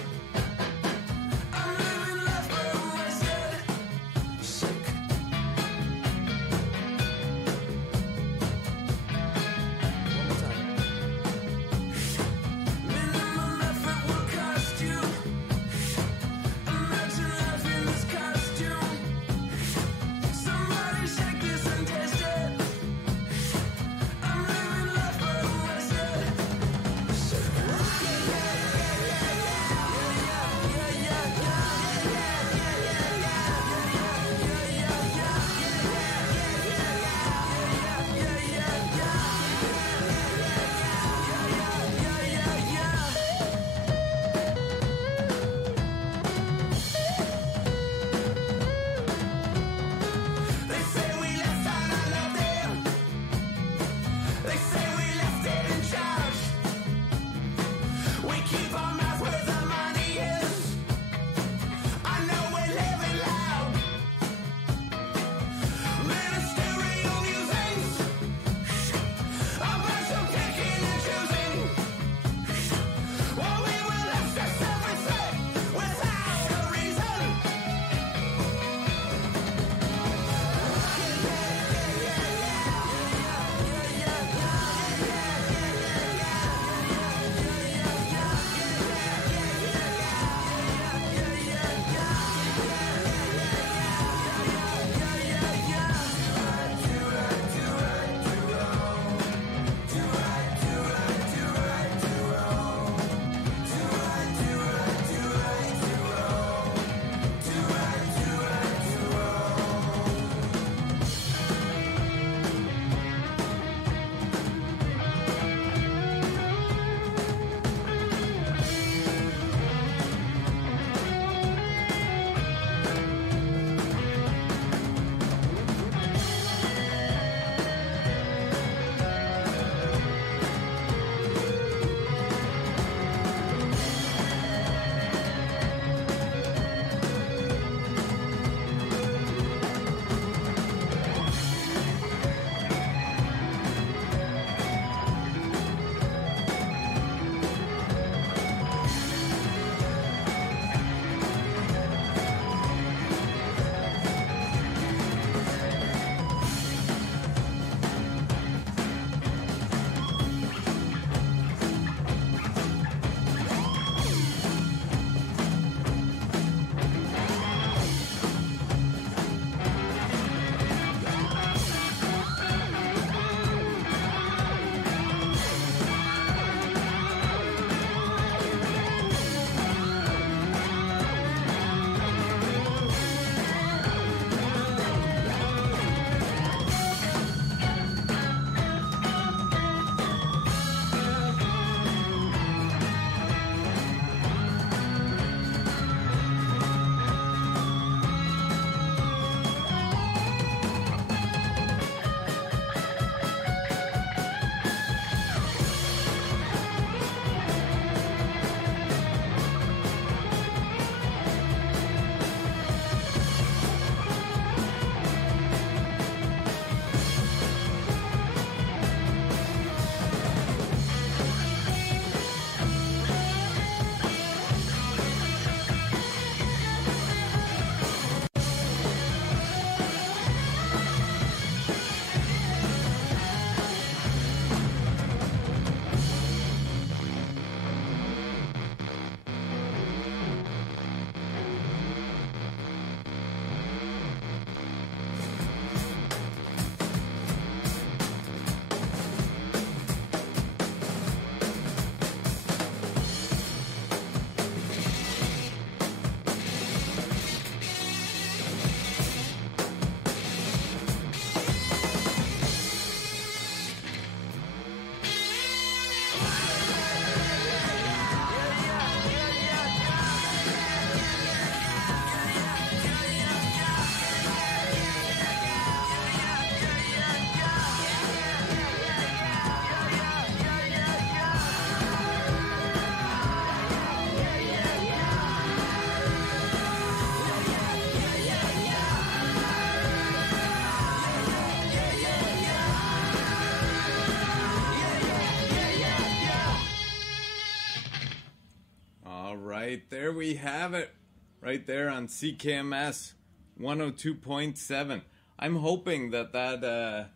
All right, there we have it. Right there on CKMS 102.7. I'm hoping that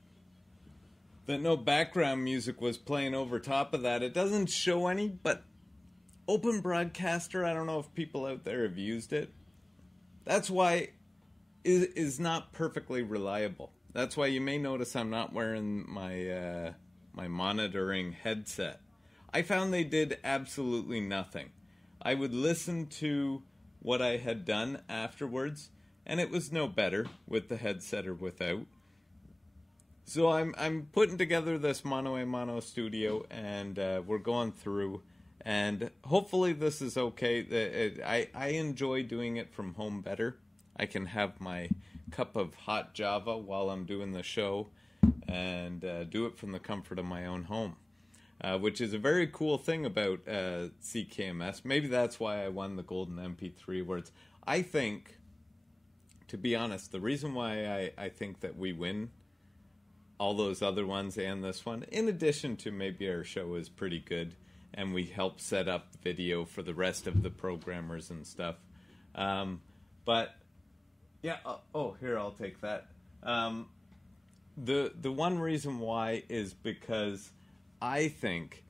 no background music was playing over top of that. It doesn't show any, but Open Broadcaster, I don't know if people out there have used it. That's why it is not perfectly reliable. That's why you may notice I'm not wearing my my monitoring headset. I found they did absolutely nothing. I would listen to what I had done afterwards, and it was no better with the headset or without. So I'm putting together this mono a mono studio, and we're going through, and hopefully this is okay. I enjoy doing it from home better. I can have my cup of hot Java while I'm doing the show, and do it from the comfort of my own home. Which is a very cool thing about CKMS. Maybe that's why I won the Golden MP3 Awards. I think, to be honest, the reason why I think that we win all those other ones and this one, in addition to maybe our show is pretty good and we help set up video for the rest of the programmers and stuff. But, yeah, here, I'll take that. The one reason why is because I think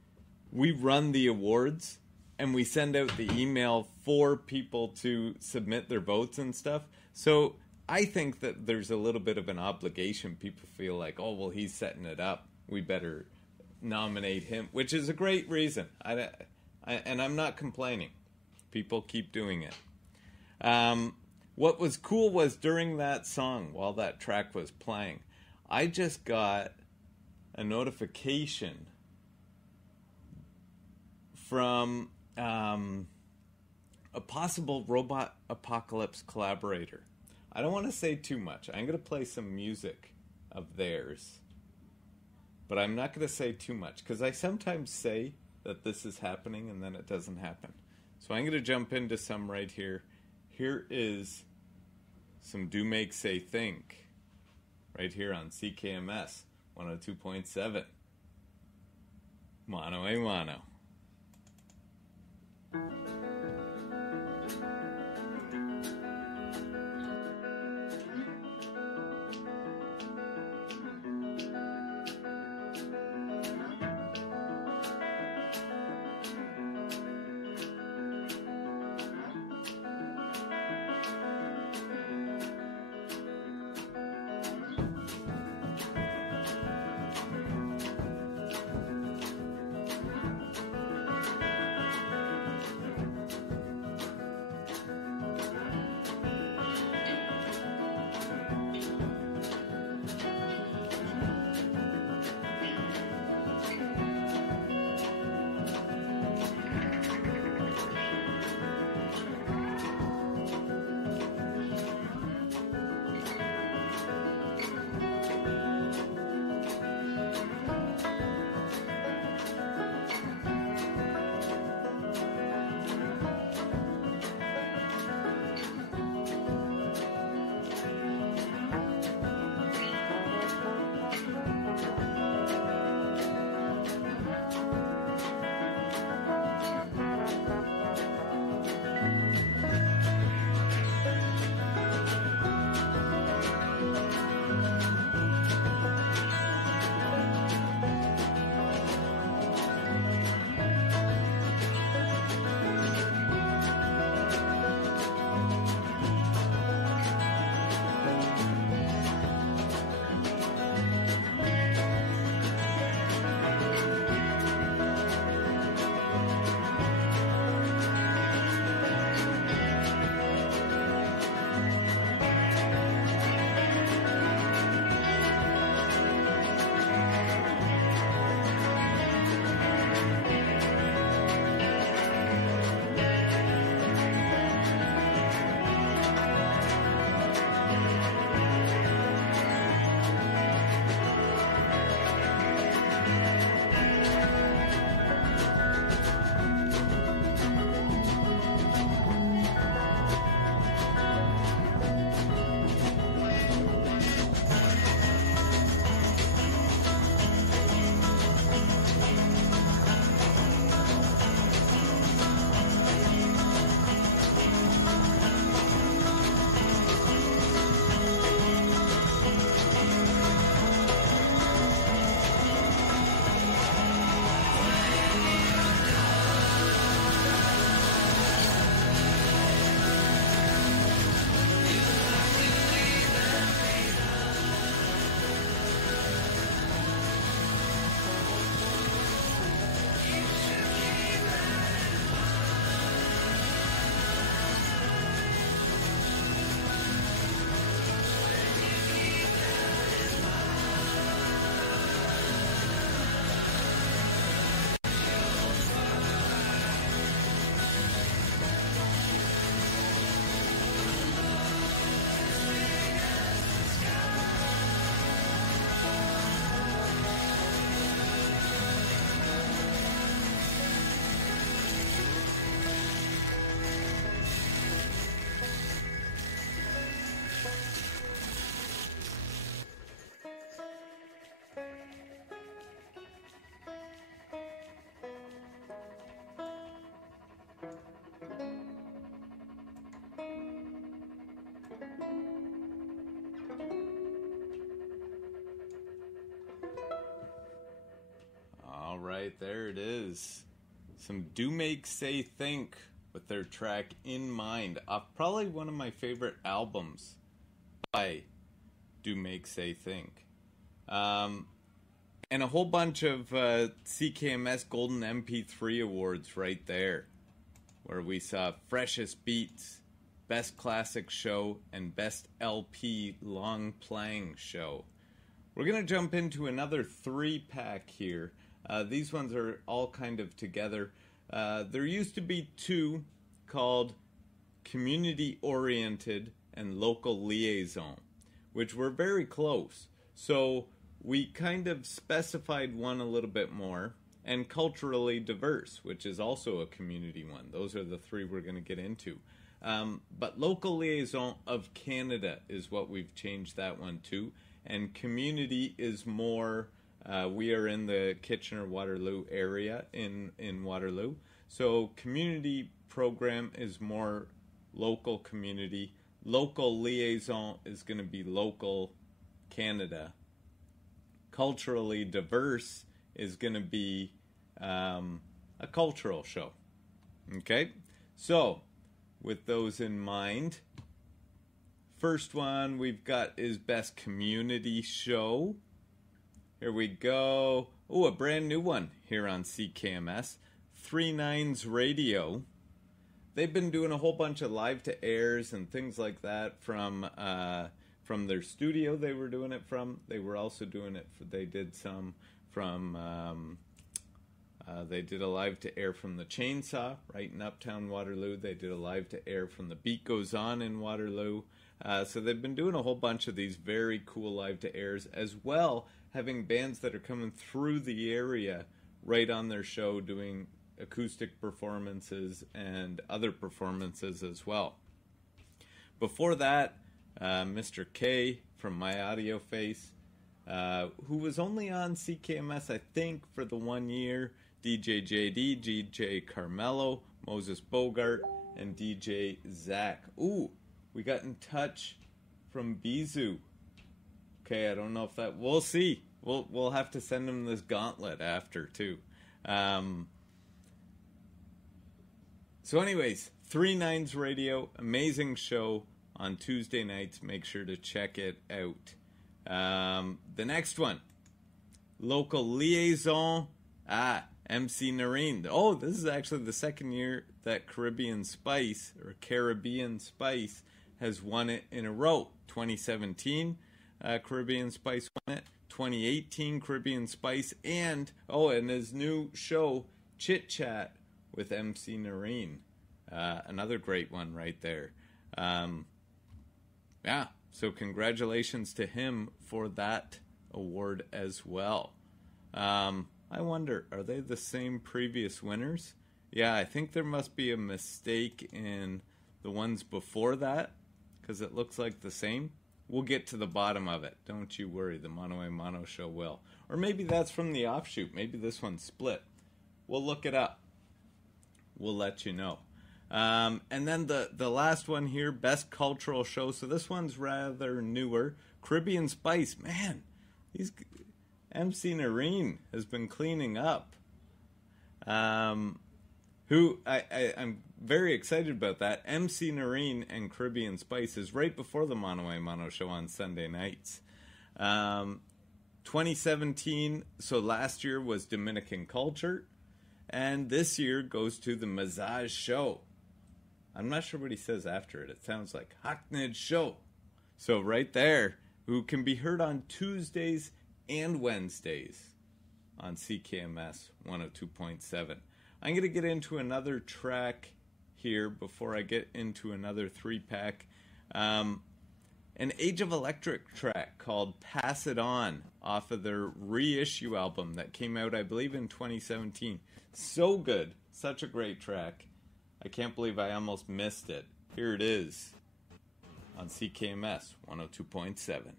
we run the awards and we send out the email for people to submit their votes and stuff. So I think that there's a little bit of an obligation. People feel like, oh, well, he's setting it up. We better nominate him, which is a great reason. And I'm not complaining. People keep doing it. What was cool was during that song, while that track was playing, I just got a notification from a possible Robot Apocalypse collaborator. I don't want to say too much. I'm going to play some music of theirs, but I'm not going to say too much because I sometimes say that this is happening and then it doesn't happen. So I'm going to jump into some right here. Here is some Do Make Say Think right here on CKMS 102.7. Mono a mono. right, there it is. Some Do Make Say Think with their track In Mind, off probably one of my favorite albums by Do Make Say Think. And a whole bunch of CKMS Golden MP3 Awards right there, where we saw Freshest Beats, Best Classic Show, and Best LP Long Playing Show. We're going to jump into another 3-pack here. These ones are all kind of together. There used to be 2 called Community Oriented and Local Liaison, which were very close. So we kind of specified one a little bit more, and Culturally Diverse, which is also a community one. Those are the 3 we're going to get into. But Local Liaison of Canada is what we've changed that one to, and Community is more, we are in the Kitchener-Waterloo area in Waterloo, so Community Program is more local community. Local Liaison is going to be local Canada. Culturally Diverse is going to be a cultural show. Okay? So, with those in mind, first one we've got is Best Community Show. Here we go. Oh, a brand new one here on CKMS. 39's Radio. They've been doing a whole bunch of live-to-airs and things like that from their studio they were doing it from. They were also doing it, they did some from, they did a live-to-air from the Chainsaw right in Uptown Waterloo. They did a live-to-air from the Beat Goes On in Waterloo. So they've been doing a whole bunch of these very cool live-to-airs, as well having bands that are coming through the area right on their show doing acoustic performances and other performances as well. Before that, Mr. K from My Audio Face, who was only on CKMS, I think, for the 1 year, DJ JD, DJ Carmelo, Moses Bogart, and DJ Zach. Ooh, we got in touch from Bizu. Okay, I don't know if that, we'll see. We'll have to send him this gauntlet after, too. So anyways, 39's Radio, amazing show on Tuesday nights. Make sure to check it out. The next one, Local Liaison, MC Noreen. Oh, this is actually the second year that Caribbean Spice has won it in a row. 2017, Caribbean Spice won it. 2018, Caribbean Spice, and his new show, Chit Chat with MC Noreen. Another great one right there. Yeah, so congratulations to him for that award as well. I wonder, are they the same previous winners? Yeah, I think there must be a mistake in the ones before that, because it looks like the same. We'll get to the bottom of it. Don't you worry, the Mono a Mono show will. Or maybe that's from the offshoot. Maybe this one's split. We'll look it up. We'll let you know. And then the last one here, Best Cultural Show. So this one's rather newer. Caribbean Spice. Man, MC Noreen has been cleaning up. Who I'm very excited about that. MC Noreen and Caribbean Spice is right before the Mono a Mono show on Sunday nights. 2017, so last year was Dominican Culture, and this year goes to the Mazaj Show. I'm not sure what he says after it. It sounds like Hackney Show. So right there, who can be heard on Tuesdays and Wednesdays on CKMS 102.7. I'm going to get into another track here before I get into another 3-pack. An Age of Electric track called Pass It On off of their reissue album that came out, I believe, in 2017. So good. Such a great track. I can't believe I almost missed it. Here it is on CKMS 102.7.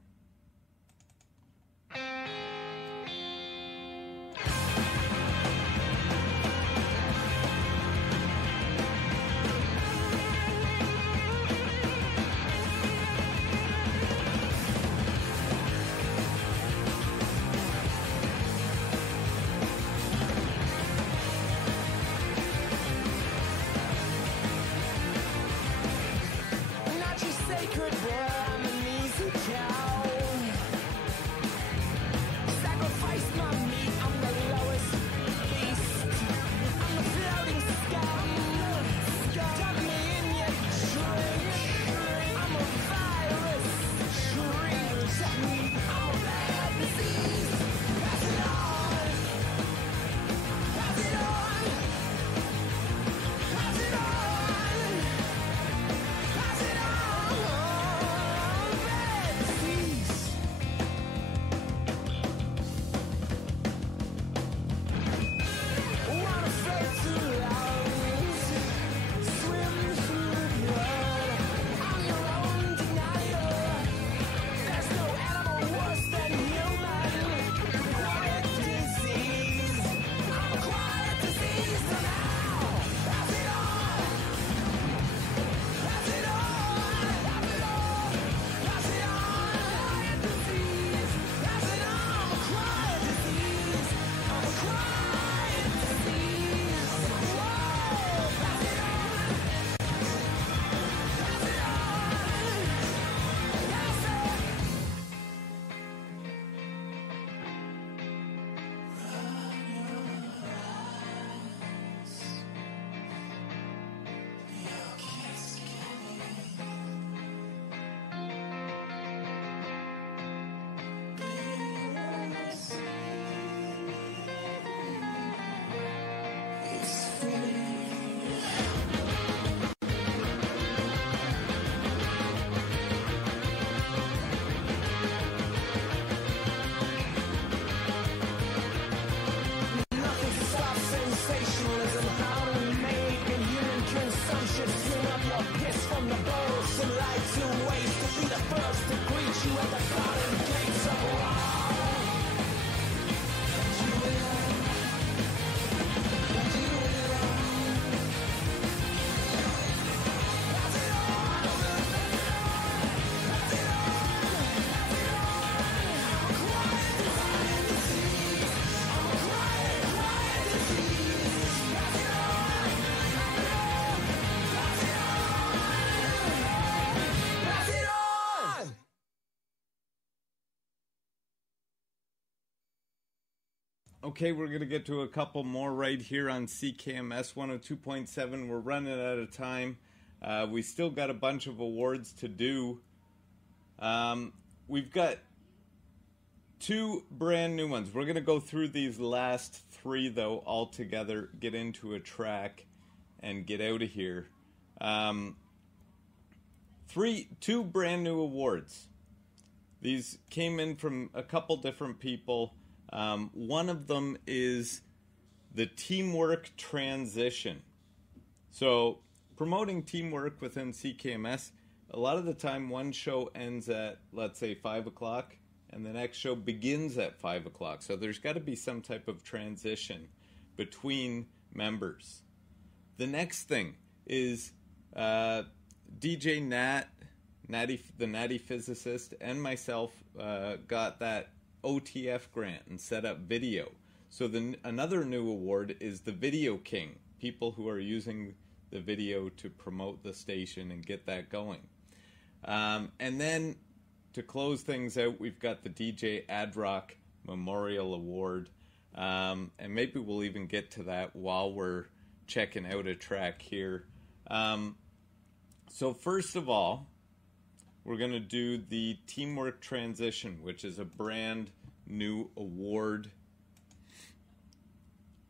from the bowl, some light to waste, to be the first to greet you at the garden gates of wrong. You will, you will. Pass it on, pass it on, pass it on, pass it on. I'm crying disease, I'm crying disease. Pass it on, pass it on, pass it on. Okay, we're going to get to a couple more right here on CKMS 102.7. We're running out of time. We still got a bunch of awards to do. We've got two brand new ones. We're going to go through these last three, though, all together, get into a track, and get out of here. Two brand new awards. These came in from a couple different people. One of them is the teamwork transition. So, promoting teamwork within CKMS, a lot of the time one show ends at, let's say, 5 o'clock, and the next show begins at 5 o'clock. So there's got to be some type of transition between members. The next thing is DJ the Natty Physicist, and myself got that OTF grant and set up video. So another new award is the Video King, people who are using the video to promote the station and get that going. And then to close things out, we've got the DJ Adrock Memorial Award. And maybe we'll even get to that while we're checking out a track here. So first of all, we're going to do the Teamwork Transition, which is a brand new award.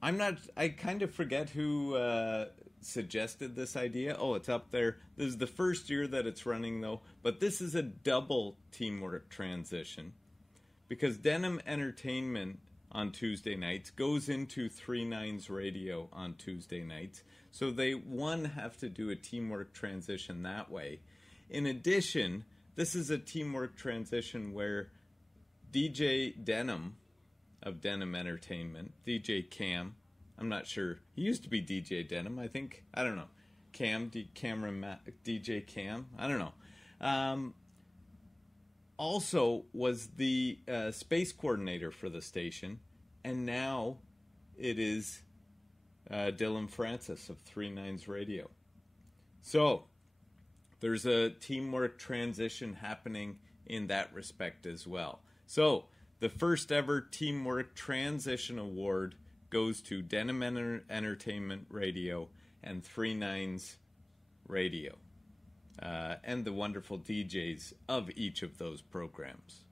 I kind of forget who suggested this idea. Oh, it's up there. This is the first year that it's running, though. But this is a double Teamwork Transition, because Denim Entertainment on Tuesday nights goes into 3-9's radio on Tuesday nights. So they, one, have to do a teamwork transition that way. In addition, this is a teamwork transition where DJ Denim of Denim Entertainment, DJ Cam, I'm not sure, he used to be DJ Denim, I think, I don't know, DJ Cam, I don't know, also was the space coordinator for the station, and now it is Dylan Francis of 3-9's radio. So, there's a teamwork transition happening in that respect as well. So, the first ever Teamwork Transition Award goes to Denim Entertainment Radio and 3-9's Radio. And the wonderful DJs of each of those programs.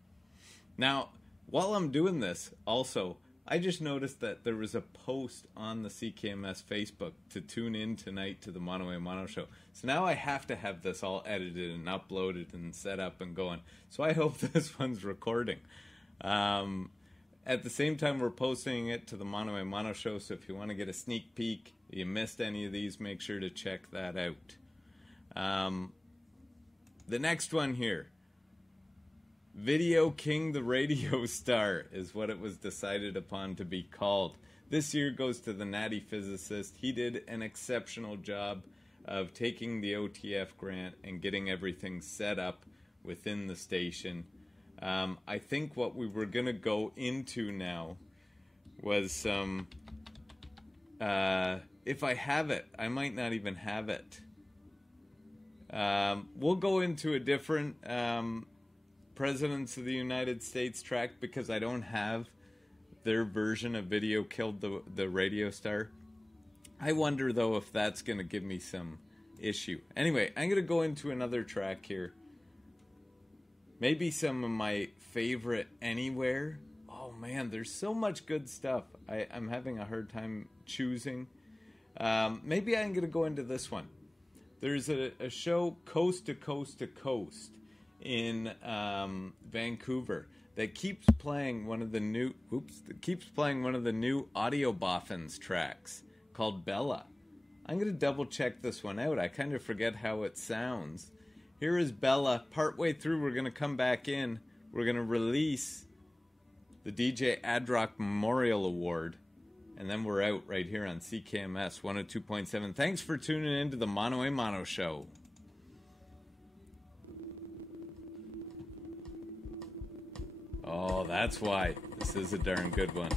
Now, while I'm doing this, also, I just noticed that there was a post on the CKMS Facebook to tune in tonight to the Mono A Mono Show. So now I have to have this all edited and uploaded and set up and going. So I hope this one's recording. At the same time, we're posting it to the Mono A Mono Show. So if you want to get a sneak peek, you missed any of these, make sure to check that out. The next one here. Video King the Radio Star is what it was decided upon to be called. This year goes to the Natty Physicist. He did an exceptional job of taking the OTF grant and getting everything set up within the station. I think what we were going to go into now was some... if I have it, I might not even have it. We'll go into a different... Presidents of the United States track, because I don't have their version of Video Killed the Radio Star. I wonder, though, if that's going to give me some issue. Anyway, I'm going to go into another track here. Maybe some of my favorite Anywhere. Oh, man, there's so much good stuff. I'm having a hard time choosing. Maybe I'm going to go into this one. There's a show, Coast to Coast to Coast, in Vancouver that keeps playing one of the new Audio Boffins tracks called Bella. I'm going to double check this one out. I kind of forget how it sounds. Here is Bella. Partway through, we're going to come back in. We're going to release the DJ Adrock Memorial Award. And then we're out right here on CKMS 102.7. Thanks for tuning in to the Mono a Mono Show. Oh, that's why. This is a darn good one.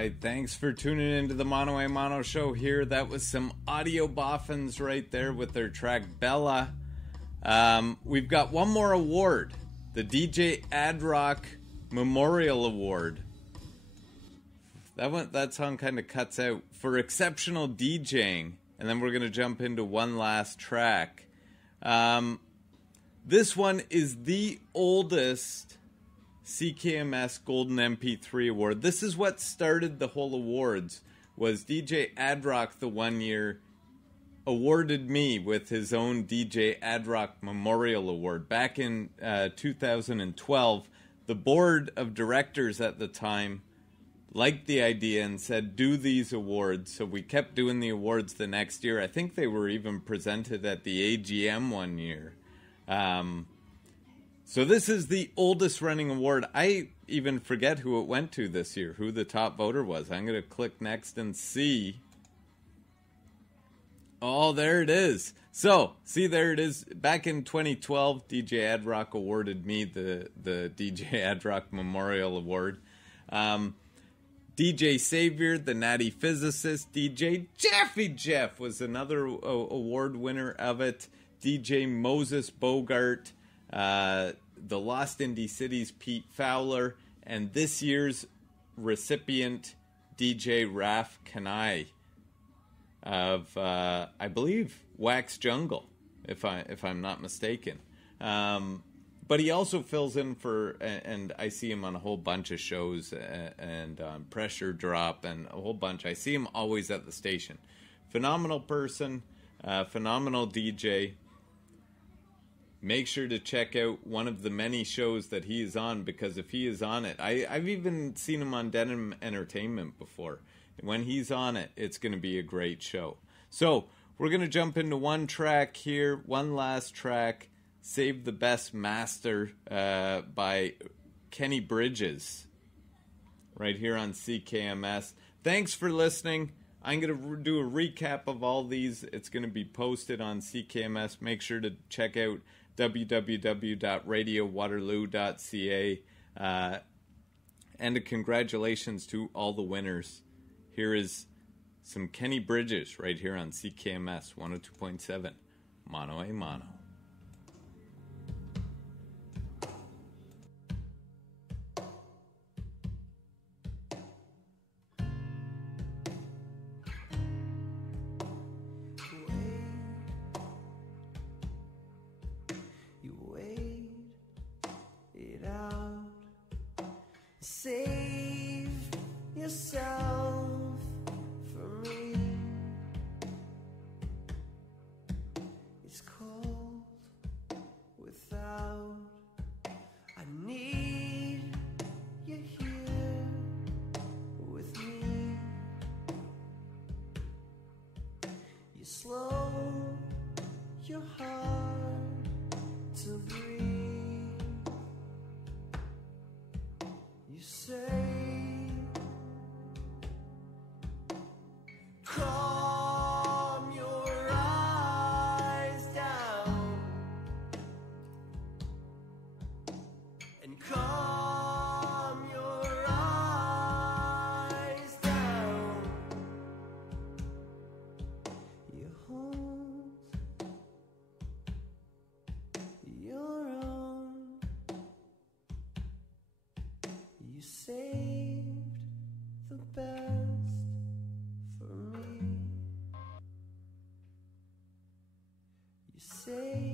right. Thanks for tuning into the Mono A Mono Show here. That was some Audio Boffins right there with their track Bella. We've got one more award, the DJ Adrock Memorial Award. That song kind of cuts out for exceptional DJing, and then we're going to jump into one last track. This one is the oldest CKMS Golden MP3 Award. This is what started the whole awards, was DJ Adrock the one year awarded me with his own DJ Adrock Memorial Award. Back in 2012, the board of directors at the time liked the idea and said, do these awards. So we kept doing the awards the next year. I think they were even presented at the AGM one year. So this is the oldest running award. I even forget who it went to this year, who the top voter was. I'm going to click next and see. Oh, there it is. So, see, there it is. Back in 2012, DJ Adrock awarded me the DJ Adrock Memorial Award. DJ Savior, the Natty Physicist, DJ Jeffy Jeff was another award winner of it. DJ Moses Bogart, the Lost Indie Cities Pete Fowler, and this year's recipient, DJ Raf Kanai of, I believe, Wax Jungle, if I'm not mistaken. But he also fills in for, and I see him on a whole bunch of shows and Pressure Drop and a whole bunch. I see him always at the station. Phenomenal person, phenomenal DJ. Make sure to check out one of the many shows that he is on, because if he is on it, I've even seen him on Denim Entertainment before. When he's on it, it's going to be a great show. So, we're going to jump into one track here, one last track, Save the Best Master by Kenny Bridges, right here on CKMS. Thanks for listening. I'm going to do a recap of all these. It's going to be posted on CKMS. Make sure to check out www.radiowaterloo.ca. And a congratulations to all the winners. Here is some Kenny Bridges right here on CKMS 102.7 Mono A Mono. Save yourself for me. It's cold without. I need you here with me. You slow your heart to breathe. You say, calm your eyes down and calm your eyes down. You hold your own. You saved the best for me. You saved